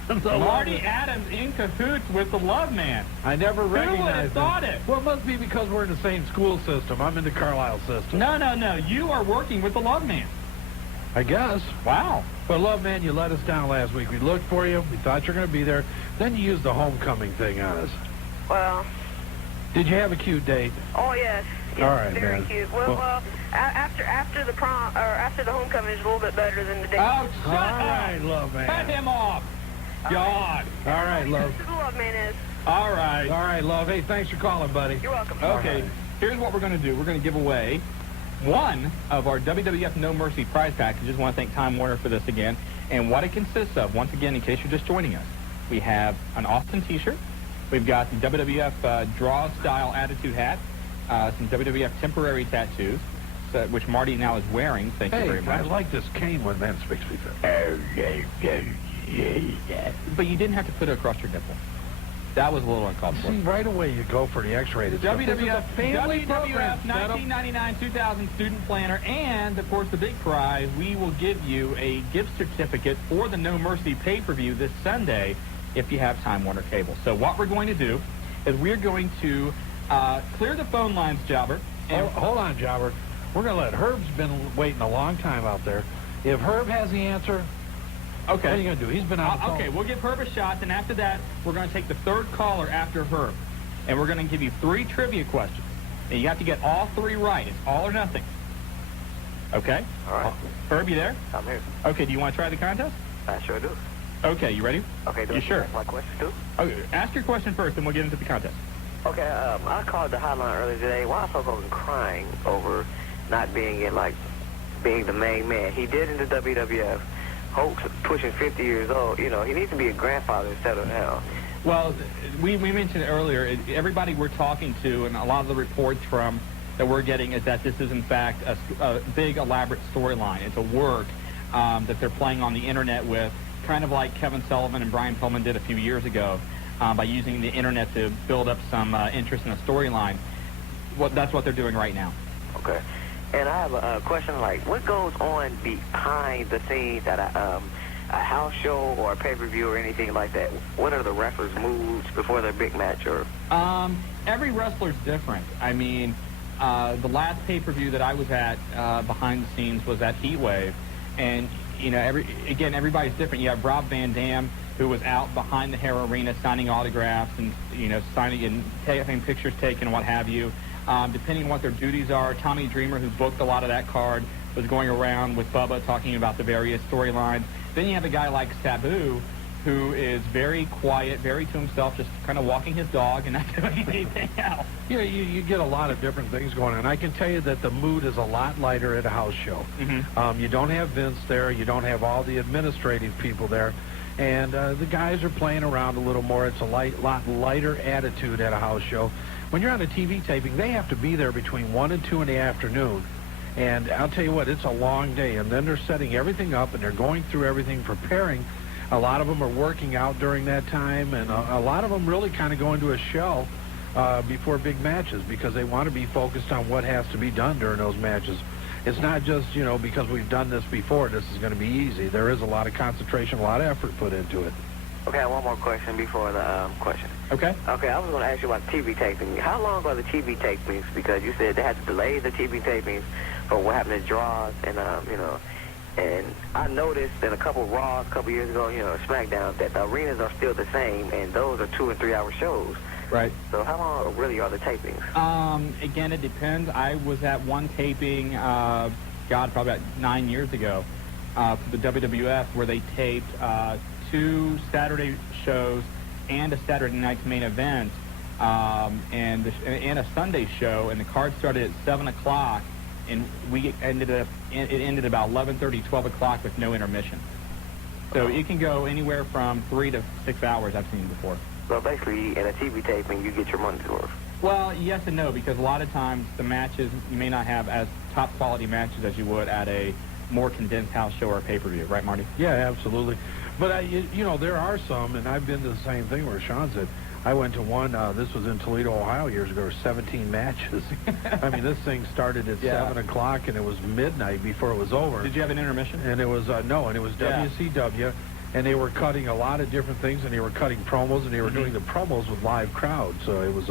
Marty Adams in cahoots with the Love Man. I never recognized Who would have thought it? Well, it must be because we're in the same school system. I'm in the Carlisle system. No. You are working with the Love Man. I guess. Wow. But, Love Man, you let us down last week. We looked for you. We thought you were going to be there. Then you used the homecoming thing on us. Well. Did you have a cute date? Oh, yes. All right, very man. Cute. Well, after the prom, or after the homecoming is a little bit better than the date. Oh, all right, Love Man. Cut him off. God. All right, Love. Who the Love Man is. All right. All right, Love. Hey, thanks for calling, buddy. You're welcome. Okay, here's what we're going to do. We're going to give away one of our WWF No Mercy prize packs. I just want to thank Time Warner for this again. And what it consists of, once again, in case you're just joining us, we have an Austin t-shirt. We've got the WWF draw-style attitude hat, some WWF temporary tattoos, which Marty now is wearing. Thank you very much. I like this cane when man speaks to me. But you didn't have to put it across your nipple. That was a little uncalled for. See, right away you go for the X-rated stuff. WWF 1999-2000 student planner, and, of course, the big prize, we will give you a gift certificate for the No Mercy pay-per-view this Sunday if you have Time Warner Cable. So what we're going to do is we're going to clear the phone lines, Jobber. Hold on, Jobber. We're going to let Herb's been waiting a long time out there. If Herb has the answer, okay. What are you going to do? He's been on the phone. Okay, we'll give Herb a shot, and after that, we're going to take the third caller after Herb. And we're going to give you 3 trivia questions. And you have to get all 3 right. It's all or nothing. Okay? All right. Herb, you there? I'm here. Okay, do you want to try the contest? I sure do. Okay, you ready? Okay, you sure? My question too? Okay, ask your question first, and we'll get into the contest. Okay, I called the hotline earlier today. Why is Hulk Hogan crying over not being in, like, being the main man? He did in the WWF. Hulk's pushing 50 years old. You know, he needs to be a grandfather instead of now. Well, we mentioned earlier, everybody we're talking to, and a lot of the reports that we're getting is that this is, in fact, a big, elaborate storyline. It's a work that they're playing on the Internet with, kind of like Kevin Sullivan and Brian Pillman did a few years ago, by using the Internet to build up some interest in a storyline. That's what they're doing right now. Okay. And I have a question, like, what goes on behind the scenes at a house show or a pay-per-view or anything like that? What are the wrestlers' moves before their big match? Or every wrestler's different. I mean, the last pay-per-view that I was at behind the scenes was at Heatwave, and you know, everybody's different. You have Rob Van Dam, who was out behind the Hare Arena signing autographs and, you know, signing and having pictures taken and what have you. Depending on what their duties are, Tommy Dreamer, who booked a lot of that card, was going around with Bubba talking about the various storylines. Then you have a guy like Sabu, who is very quiet, very to himself, just kind of walking his dog and not doing anything else. Yeah, you get a lot of different things going on. I can tell you that the mood is a lot lighter at a house show. Mm-hmm. You don't have Vince there. You don't have all the administrative people there. And the guys are playing around a little more. It's a lot lighter attitude at a house show. When you're on a TV taping, they have to be there between 1 and 2 in the afternoon. And I'll tell you what, it's a long day. And then they're setting everything up, and they're going through everything, preparing. A lot of them are working out during that time, and a lot of them really kind of go into a shell before big matches because they want to be focused on what has to be done during those matches. It's not just, you know, because we've done this before, this is going to be easy. There is a lot of concentration, a lot of effort put into it. Okay, I have one more question before the question. Okay. Okay, I was going to ask you about TV taping. How long are the TV tapings? Because you said they had to delay the TV tapings for what happened to Droz, and, you know, and I noticed in a couple of Raws a couple years ago, you know, SmackDown, that the arenas are still the same, and those are 2 and 3 hour shows. Right. So how long really are the tapings? Again, it depends. I was at one taping, probably about 9 years ago, for the WWF, where they taped 2 Saturday shows and a Saturday night's main event, and a Sunday show, and the card started at 7 o'clock, and it ended about 11:30, 12 o'clock with no intermission. So it can go anywhere from 3 to 6 hours I've seen before. So basically, in a TV taping, you get your money's worth. Well, yes and no, because a lot of times the matches, you may not have as top quality matches as you would at a more condensed house show or pay-per-view. Right, Marty? Yeah, absolutely. But, you know, there are some, and I've been to the same thing where Shawn said, I went to one, this was in Toledo, Ohio years ago, 17 matches. I mean, this thing started at 7 o'clock, and it was midnight before it was over. Did you have an intermission? And it was, no, and it was WCW, and they were cutting a lot of different things, and they were cutting promos, and they were doing the promos with live crowds. So it was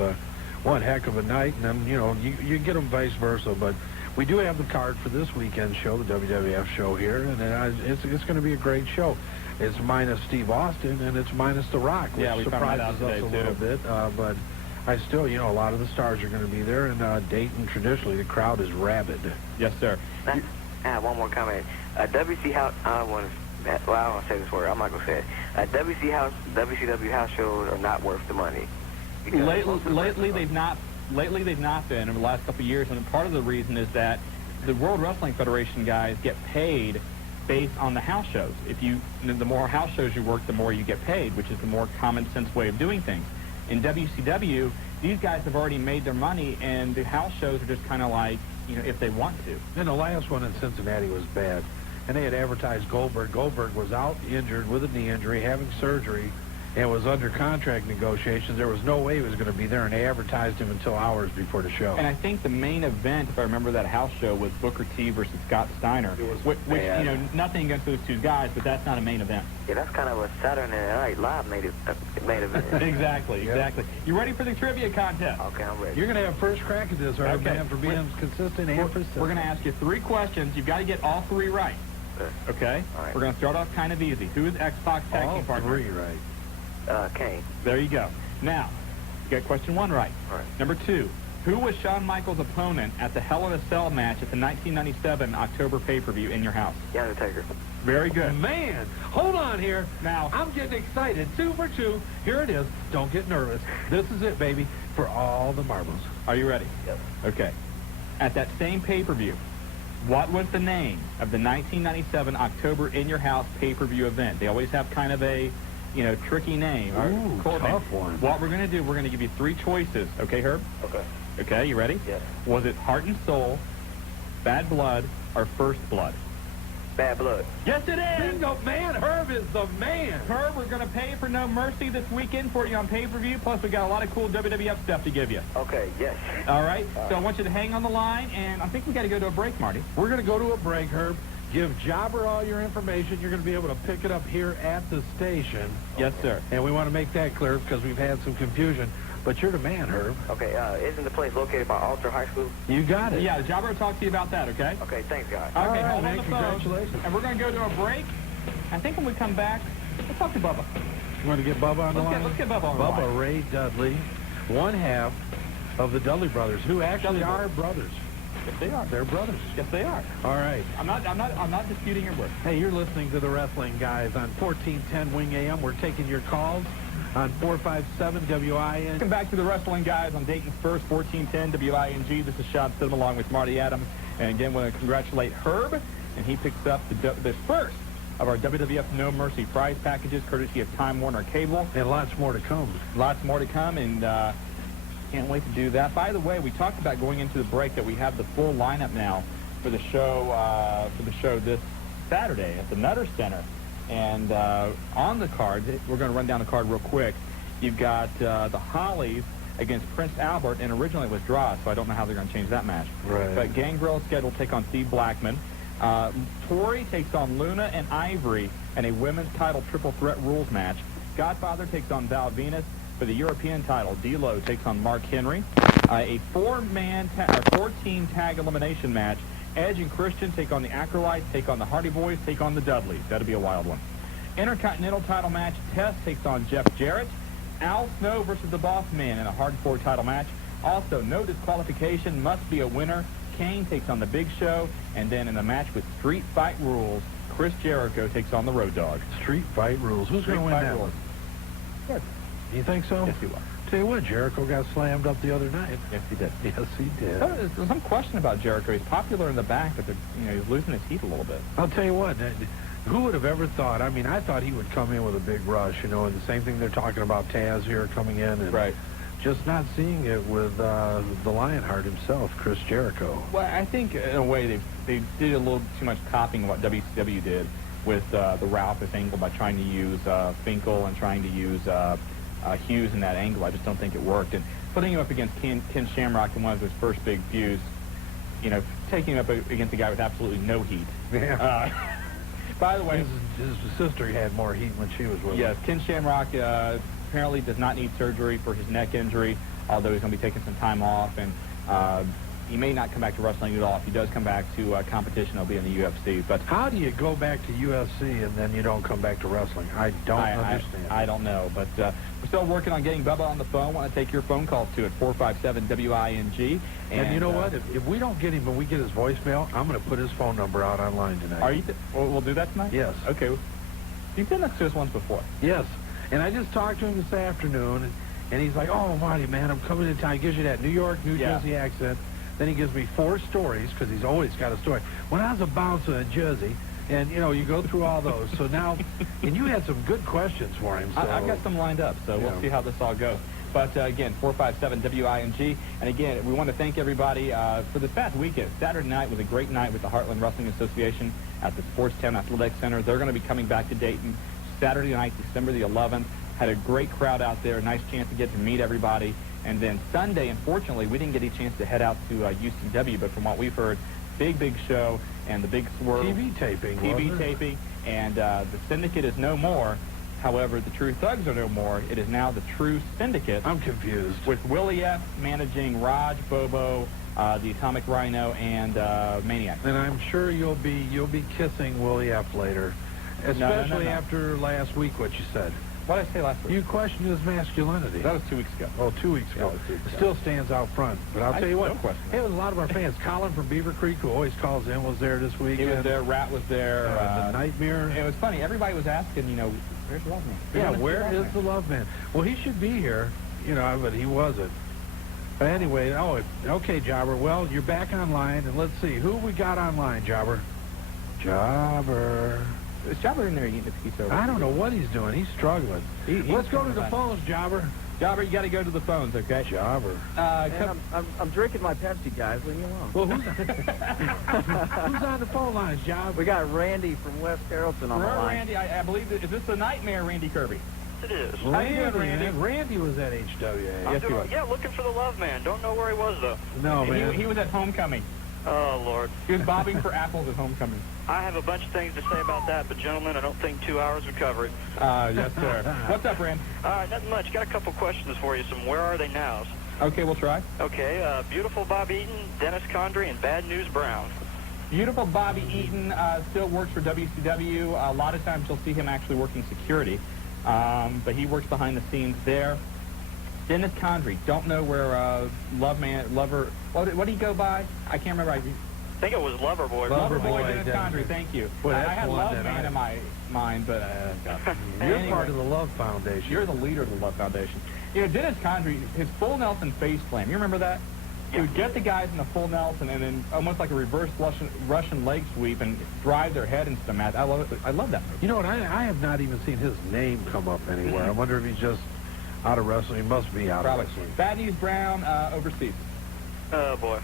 one heck of a night, and then, you know, you get them vice versa. But we do have the card for this weekend show, the WWF show here, and it's going to be a great show. It's minus Steve Austin, and it's minus The Rock, which surprises us a little bit. But I still, you know, a lot of the stars are going to be there, and Dayton, traditionally, the crowd is rabid. Yes, sir. I have one more comment. WC House, I don't want to say this word. I'm not going to say it. WCW house shows are not worth the money. Lately, they've not been over the last couple of years, and part of the reason is that the World Wrestling Federation guys get paid based on the house shows. The more house shows you work, the more you get paid, which is the more common sense way of doing things. In WCW, these guys have already made their money, and the house shows are just kind of like, you know, if they want to. And the last one in Cincinnati was bad, and they had advertised Goldberg. Goldberg was out injured with a knee injury, having surgery, and was under contract negotiations. There was no way he was going to be there, and they advertised him until hours before the show. And I think the main event, if I remember that house show, was Booker T versus Scott Steiner, which you know, nothing against those two guys, but that's not a main event. Yeah, that's kind of a Saturday Night Live main event. Exactly. You ready for the trivia contest? Okay, I'm ready. You're going to have first crack at this, right, man, for being consistent and persistent. We're going to ask you 3 questions. You've got to get all 3 right. Okay? All right. We're going to start off kind of easy. Who is X-Pac tag team partner? All 3 right. Kane. There you go. Now, you got question 1 right. All right. Number 2, who was Shawn Michaels' opponent at the Hell in a Cell match at the 1997 October pay-per-view in your house? The Undertaker. Very good. Man, hold on here. Now, I'm getting excited. 2 for 2. Here it is. Don't get nervous. This is it, baby, for all the marbles. Are you ready? Yep. Okay. At that same pay-per-view, what was the name of the 1997 October In Your House pay-per-view event? They always have kind of a, tricky name. Ooh, tough one. What we're going to do, we're going to give you 3 choices. Okay, Herb? Okay. Okay, you ready? Yes. Was it Heart and Soul, Bad Blood, or First Blood? Bad Blood. Yes, it is! Bingo, man. Herb is the man. Herb, we're going to pay for No Mercy this weekend for you on pay-per-view, plus we got a lot of cool WWF stuff to give you. Okay, yes. All right? So I want you to hang on the line, and I think we got to go to a break, Marty. We're going to go to a break, Herb. Give Jobber all your information. You're going to be able to pick it up here at the station. Yes, sir. And we want to make that clear because we've had some confusion. But you're the man, Herb. Okay, isn't the place located by Alter High School? You got it. Yeah, Jobber will talk to you about that, okay? Okay, thanks, guys. Okay, All right, hold man, on the phone. congratulations. And we're going to go to a break. I think when we come back, let's talk to Bubba. You want to get Bubba on the line? Let's get Bubba on the line. Bubba Ray Dudley, one half of the Dudley brothers, who actually are brothers. Yes, they are. They're brothers. Yes, they are. All right. I'm not disputing your word. Hey, you're listening to the Wrestling Guys on 1410 Wing AM. We're taking your calls on 457 WIN. Welcome back to the Wrestling Guys on Dayton's first 1410 WING. This is Shawn along with Marty Adams. And again, want to congratulate Herb, and he picks up the first of our WWF No Mercy prize packages, courtesy of Time Warner Cable. And lots more to come. Lots more to come, and can't wait to do that. By the way, we talked about going into the break that we have the full lineup now for the show this Saturday at the Nutter Center. And on the card, we're going to run down the card real quick. You've got the Hollies against Prince Albert, and originally it was draw, so I don't know how they're going to change that match. Right. But Gangrel scheduled to take on Steve Blackman. Tori takes on Luna and Ivory in a women's title triple threat rules match. Godfather takes on Val Venus for the European title. D-Lo takes on Mark Henry. A 4-team tag elimination match. Edge and Christian take on the Acrolites, take on the Hardy Boys, take on the Dudleys. That'll be a wild one. Intercontinental title match. Tess takes on Jeff Jarrett. Al Snow versus the Boss Man in a hardcore title match. Also, no disqualification, must be a winner. Kane takes on the Big Show. And then in a match with Street Fight Rules, Chris Jericho takes on the Road Dogg. Street Fight Rules. Who's going to win that one? Yes. You think so? Yes, he will. Tell you what, Jericho got slammed up the other night. Yes, he did. Yes, he did. There's some question about Jericho. He's popular in the back, but he's losing his heat a little bit. I'll tell you what, who would have ever thought? I mean, I thought he would come in with a big rush, and the same thing they're talking about Taz here coming in. And right. Just not seeing it with the Lionheart himself, Chris Jericho. Well, I think, in a way, they did a little too much copying what WCW did with the Ralphus angle by trying to use Finkel and trying to use Hughes in that angle. I just don't think it worked. And putting him up against Ken Shamrock in one of his first big feuds, taking him up against a guy with absolutely no heat. Yeah. By the way, his sister had more heat when she was with him. Yes, Ken Shamrock apparently does not need surgery for his neck injury, although he's going to be taking some time off, and he may not come back to wrestling at all. If he does come back to competition, he'll be in the UFC. But how do you go back to UFC and then you don't come back to wrestling? I don't understand. I don't know, but we're still working on getting Bubba on the phone. Want to take your phone calls too at 457-WING. And you know what? If we don't get him and we get his voicemail, I'm going to put his phone number out online tonight. Are you? We'll do that tonight? Yes. Okay. You've done that to us once before. Yes. And I just talked to him this afternoon, and he's like, "Oh, Marty, man, I'm coming in town." He gives you that New York, New Jersey accent. Then he gives me 4 stories, because he's always got a story. When I was a bouncer in Jersey, and, you go through all those. So now, and you had some good questions for him. So. I've got some lined up, so we'll see how this all goes. But, again, 457-WING. And, again, we want to thank everybody for this past weekend. Saturday night was a great night with the Heartland Wrestling Association at the Sportstown Athletic Center. They're going to be coming back to Dayton Saturday night, December the 11th. Had a great crowd out there, nice chance to get to meet everybody. And then Sunday, unfortunately, we didn't get a chance to head out to UCW, but from what we've heard, big show and the big swerve. TV taping. And the Syndicate is no more. However, the True Thugs are no more. It is now the True Syndicate. I'm confused. With Willie F. managing Raj, Bobo, the Atomic Rhino, and Maniac. And I'm sure you'll be kissing Willie F. later, especially after last week, what you said. What did I say last week? You questioned his masculinity. That was 2 weeks ago. Oh, 2 weeks ago. It still stands out front. But I'll tell you what, it was a lot of our fans. Colin from Beaver Creek, who always calls in, was there this week. He was there. Rat was there. The Nightmare. It was funny. Everybody was asking, you know, where's the Love Man? Yeah, where is the Love Man? Well, he should be here, you know, but he wasn't. But anyway, okay, Jobber. Well, you're back online, and let's see. Who we got online, Jobber? Jobber. Is Jobber in there eating the pizza? I don't know what he's doing. He's struggling. Let's go to the phones, Jobber. Jobber, you got to go to the phones, okay? Jobber. I'm drinking my Pepsi, guys. Leave me alone. Well, who's on the phone lines, Job? We got Randy from West Carrollton on the line. Randy, I believe, is this the Nightmare Randy Kirby? It is. How you doing, Randy? Randy was at HWA. Yes, he was. Yeah, looking for the Love Man. Don't know where he was, though. No, man. He was at homecoming. Oh, Lord. He was bobbing for apples at homecoming. I have a bunch of things to say about that, but, gentlemen, I don't think 2 hours would cover it. Yes, sir. What's up, Rand? Nothing much. Got a couple questions for you. Some where are they nows. Okay, we'll try. Okay, Beautiful Bob Eaton, Dennis Condrey, and Bad News Brown. Beautiful Bobby Eaton still works for WCW. A lot of times you'll see him actually working security, but he works behind the scenes there. Dennis Condrey, don't know where Lover, what did he go by? I can't remember. I think it was Lover Boy. Lover Boy, Dennis Condrey, thank you. Boy, I had Love Man in my mind, but you're part of the Love Foundation. You're the leader of the Love Foundation. You know, Dennis Condrey, his full Nelson face slam, you remember that? He would get the guys in the full Nelson and then almost like a reverse Russian leg sweep and drive their head into the mat. I love it. I love that move. You know what? I have not even seen his name come up anywhere. I wonder if he's just out of wrestling. He must be out of wrestling. Bad News Brown, overseas. Oh, boy.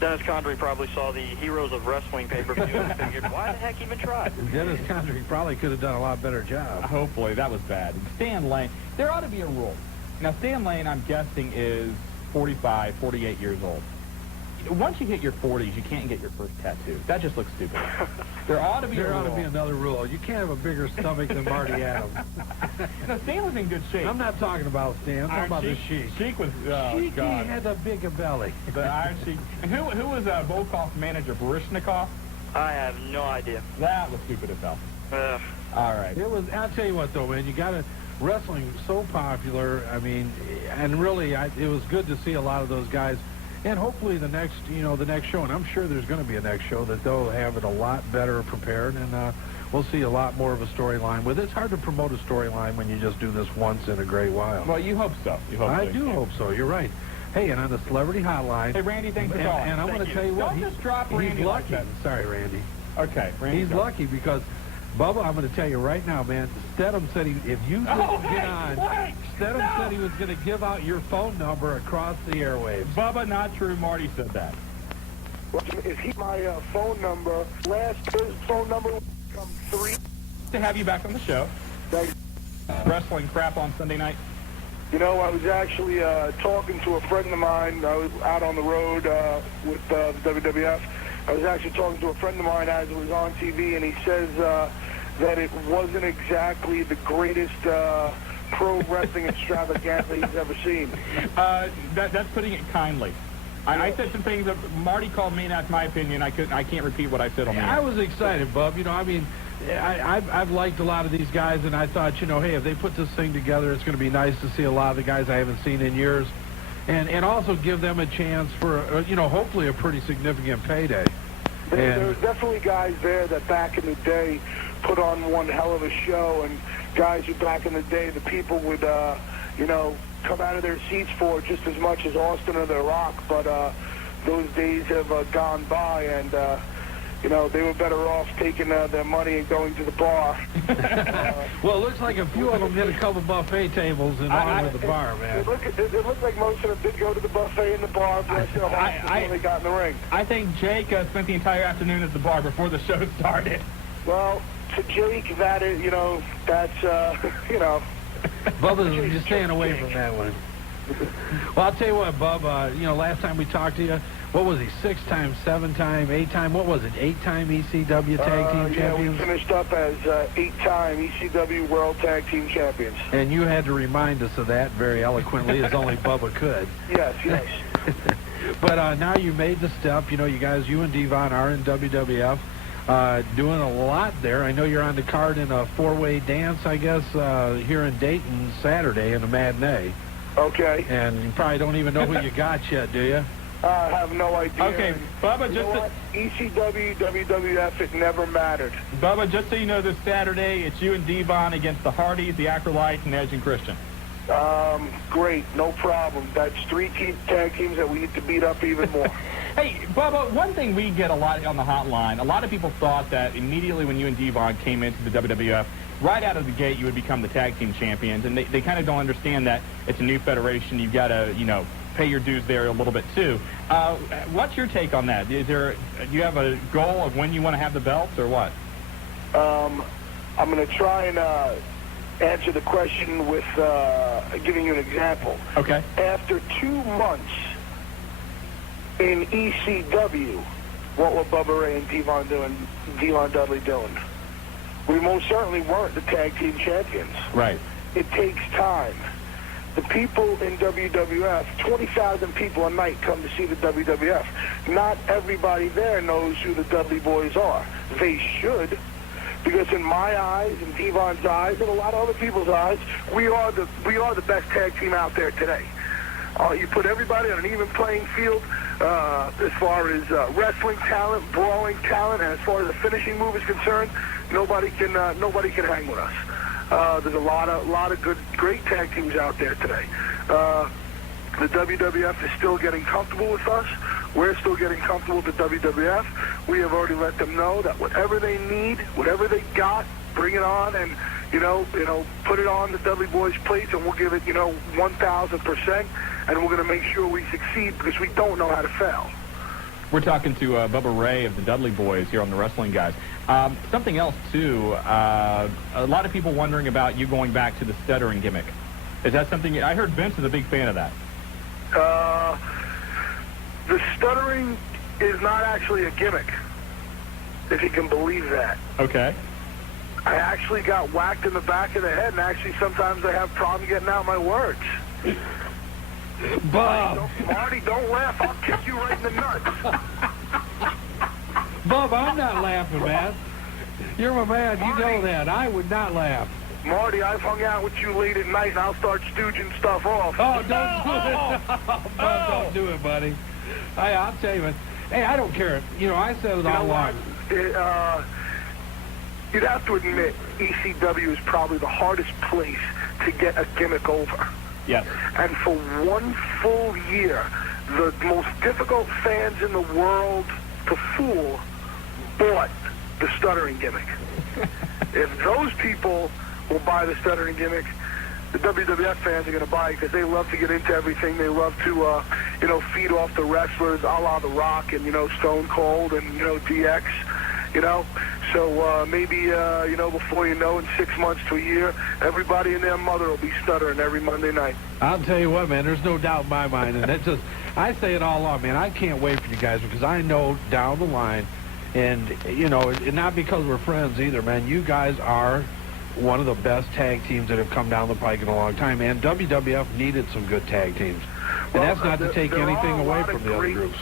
Dennis Condrey probably saw the Heroes of Wrestling pay-per-view and figured, why the heck even try? Dennis Condrey probably could have done a lot better job. Hopefully. That was bad. Stan Lane. There ought to be a rule. Now, Stan Lane, I'm guessing, is 45, 48 years old. Once you hit your 40s, you can't get your first tattoo. That just looks stupid. There ought to be another rule. You can't have a bigger stomach than Marty Adams. No, Stan was in good shape. I'm not talking about Stan. I'm talking about the Sheik. Sheik was, Sheik, God. He had a bigger belly. The Iron Sheik. And who was Volkov's manager, Baryshnikov? I have no idea. That was stupid as hell. All right. I'll tell you what, though, man. You got to... Wrestling so popular, I mean, and really, it was good to see a lot of those guys. And hopefully the next show, and I'm sure there's going to be a next show, that they'll have it a lot better prepared, and we'll see a lot more of a storyline with it. It's hard to promote a storyline when you just do this once in a great while. Well, you hope so. I do hope so. You're right. Hey, and on the Celebrity Hotline... Hey, Randy, thanks for calling. And I'm going to tell you what... Don't just drop Randy he's lucky. Like that. Sorry, Randy. Okay, Randy. He's lucky because... Bubba, I'm going to tell you right now, man, Stedham said if you didn't get on, Stedham said he was going to give out your phone number across the airwaves. Bubba, not true. Marty said that. Well, if he my phone number, his phone number will come 3. To have you back on the show. Thanks. Wrestling crap on Sunday night. You know, I was actually talking to a friend of mine. I was out on the road with the WWF. I was actually talking to a friend of mine as it was on TV, and he says that it wasn't exactly the greatest pro wrestling extravaganza he's ever seen. That's putting it kindly. I said some things that Marty called me, and that's my opinion. I can't repeat what I said on the air. I was excited, Bub. You know, I mean, I've liked a lot of these guys, and I thought, you know, hey, if they put this thing together, it's going to be nice to see a lot of the guys I haven't seen in years. And also give them a chance for, you know, hopefully a pretty significant payday. There were definitely guys there that back in the day put on one hell of a show, and guys who back in the day the people would, you know, come out of their seats for just as much as Austin or The Rock. But those days have gone by, and, you know, they were better off taking their money and going to the bar. Well, it looks like a few of them hit a couple buffet tables and on with the bar, man. It looked like most of them did go to the buffet and the bar before they got in the ring. I think Jake spent the entire afternoon at the bar before the show started. Well, to Jake, that is, you know, that's, you know. Bubba's just staying away from that one. Well, I'll tell you what, Bub, you know, last time we talked to you, what was he, 6-time, 7-time, 8-time, what was it, 8-time ECW Tag Team Champions? Yeah, we finished up as 8-time ECW World Tag Team Champions. And you had to remind us of that very eloquently, as only Bubba could. Yes. But now you made the step, you know, you guys, you and Devon are in WWF. doing a lot there. I know you're on the card in a four-way dance, I guess, here in Dayton Saturday in a matinee. Okay. And you probably don't even know who you got yet, do you? I have no idea. Okay, Bubba, ECW, WWF, it never mattered. Bubba, just so you know, this Saturday, it's you and Devon against the Hardys, the Acolytes, and Edge and Christian. Great, no problem. That's 3 tag teams that we need to beat up even more. Hey, Bubba, one thing we get a lot on the hotline, a lot of people thought that immediately when you and Devon came into the WWF, right out of the gate, you would become the tag team champions, and they kind of don't understand that it's a new federation. You've got to, pay your dues there a little bit too. What's your take on that? Do you have a goal of when you want to have the belts or what? I'm going to try and answer the question with giving you an example. Okay. After 2 months in ECW, what were Bubba Ray and Devon Dudley doing? We most certainly weren't the tag team champions. Right. It takes time. The people in WWF, 20,000 people a night come to see the WWF. Not everybody there knows who the Dudley Boys are. They should, because in my eyes, in Devon's eyes, and a lot of other people's eyes, we are the best tag team out there today. You put everybody on an even playing field as far as wrestling talent, brawling talent, and as far as the finishing move is concerned, nobody can hang with us. There's a lot of great tag teams out there today. The WWF is still getting comfortable with us. We're still getting comfortable with the WWF. We have already let them know that whatever they need, whatever they got, bring it on, and put it on the Dudley Boys' plates, and we'll give it 1,000%, and we're going to make sure we succeed because we don't know how to fail. We're talking to Bubba Ray of the Dudley Boys here on the Wrestling Guys. Something else, too, a lot of people wondering about you going back to the stuttering gimmick. Is that something... I heard Vince is a big fan of that. The stuttering is not actually a gimmick, if you can believe that. Okay. I actually got whacked in the back of the head, and actually sometimes I have problems getting out my words. Bob! Marty, don't laugh. I'll kick you right in the nuts. Bob, I'm not laughing, man. You're my man. Marty, you know that. I would not laugh. Marty, I've hung out with you late at night, and I'll start stooging stuff off. Oh, don't do it. Bob, don't do it, buddy. I'll tell you, man. Hey, I don't care. I said it all along. You'd have to admit, ECW is probably the hardest place to get a gimmick over. Yes. And for 1 full year, the most difficult fans in the world to fool bought the stuttering gimmick. If those people will buy the stuttering gimmick, the WWF fans are going to buy it because they love to get into everything. They love to, feed off the wrestlers, a la The Rock and, Stone Cold and, DX, So maybe, before you know, in 6 months to a year, everybody and their mother will be stuttering every Monday night. I'll tell you what, man, there's no doubt in my mind. And I say it all along, man. I can't wait for you guys because I know down the line, and, and not because we're friends either, man. You guys are one of the best tag teams that have come down the pike in a long time, man. WWF needed some good tag teams. And that's not to take anything away from the other groups.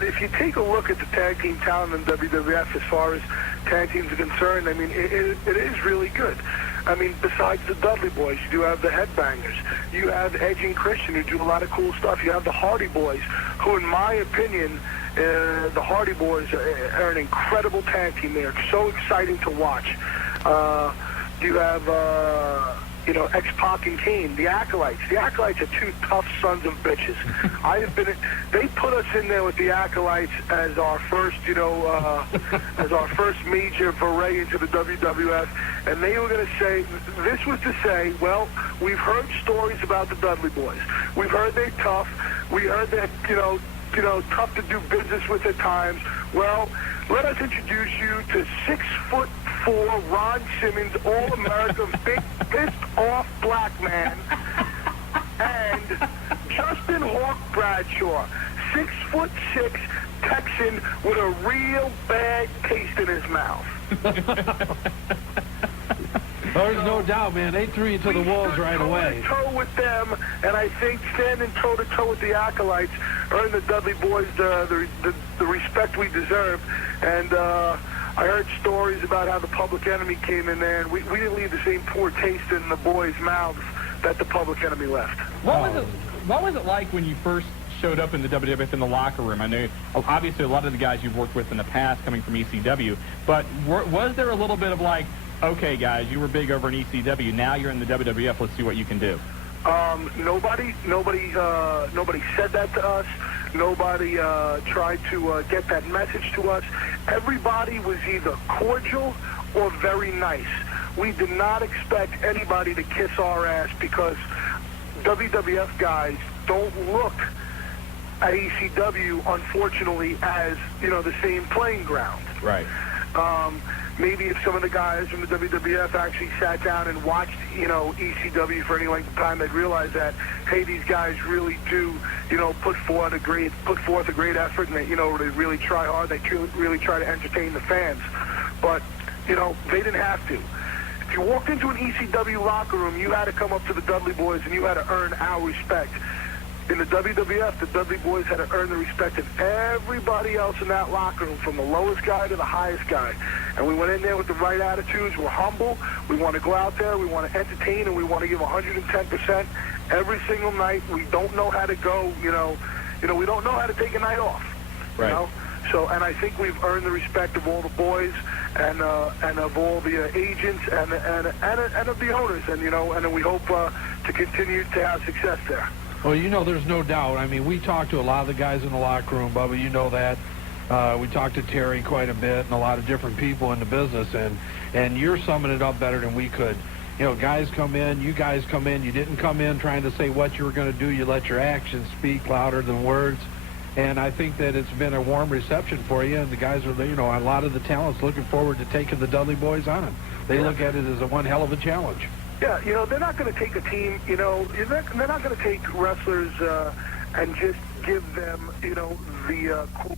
If you take a look at the tag team talent in WWF as far as tag teams are concerned, I mean, it is really good. I mean, besides the Dudley Boys, you do have the Headbangers. You have Edge and Christian, who do a lot of cool stuff. You have the Hardy Boys, who, in my opinion, the Hardy Boys are an incredible tag team. They are so exciting to watch. You have... X-Pac and Kane, the Acolytes. The Acolytes are 2 tough sons of bitches. They put us in there with the Acolytes as our first, as our first major foray into the WWF, and they were going to say, this was to say, well, we've heard stories about the Dudley Boys. We've heard they're tough. We heard that, tough to do business with at times. Well, let us introduce you to 6'4" Ron Simmons, All-America, big pissed-off black man, and Justin Hawk Bradshaw, 6'6" Texan with a real bad taste in his mouth. There's no doubt, man. They threw you to the wolves right away. Toe with them, and I think standing toe-to-toe with the Acolytes earned the Dudley Boys the respect we deserve. And I heard stories about how the Public Enemy came in there, and we didn't leave the same poor taste in the boys' mouths that the Public Enemy left. What was it like when you first showed up in the WWF in the locker room? I know, obviously, a lot of the guys you've worked with in the past coming from ECW, but was there a little bit of like, okay, guys, you were big over in ECW, now you're in the WWF, let's see what you can do? Nobody said that to us. Nobody tried to get that message to us. Everybody was either cordial or very nice. We did not expect anybody to kiss our ass because WWF guys don't look at ECW, unfortunately, as, the same playing ground. Right. Maybe if some of the guys from the WWF actually sat down and watched, ECW for any length of time, they'd realize that, hey, these guys really do, put forth a great effort, and they really try hard. They really try to entertain the fans. But, they didn't have to. If you walked into an ECW locker room, you had to come up to the Dudley boys and you had to earn our respect. In the WWF, the Dudley boys had to earn the respect of everybody else in that locker room, from the lowest guy to the highest guy. And we went in there with the right attitudes. We're humble. We want to go out there. We want to entertain, and we want to give 110% every single night. We don't know how to go, we don't know how to take a night off. Right. So, and I think we've earned the respect of all the boys and of all the agents and of the owners, and we hope to continue to have success there. Well, there's no doubt. I mean, we talked to a lot of the guys in the locker room, Bubba. You know that. We talked to Terry quite a bit and a lot of different people in the business, and you're summing it up better than we could. Guys come in, you guys come in. You didn't come in trying to say what you were going to do. You let your actions speak louder than words. And I think that it's been a warm reception for you, and the guys are, a lot of the talent's looking forward to taking the Dudley boys on. They look at it as one hell of a challenge. Yeah, they're not going to take a team, they're not going to take wrestlers and just give them, the cool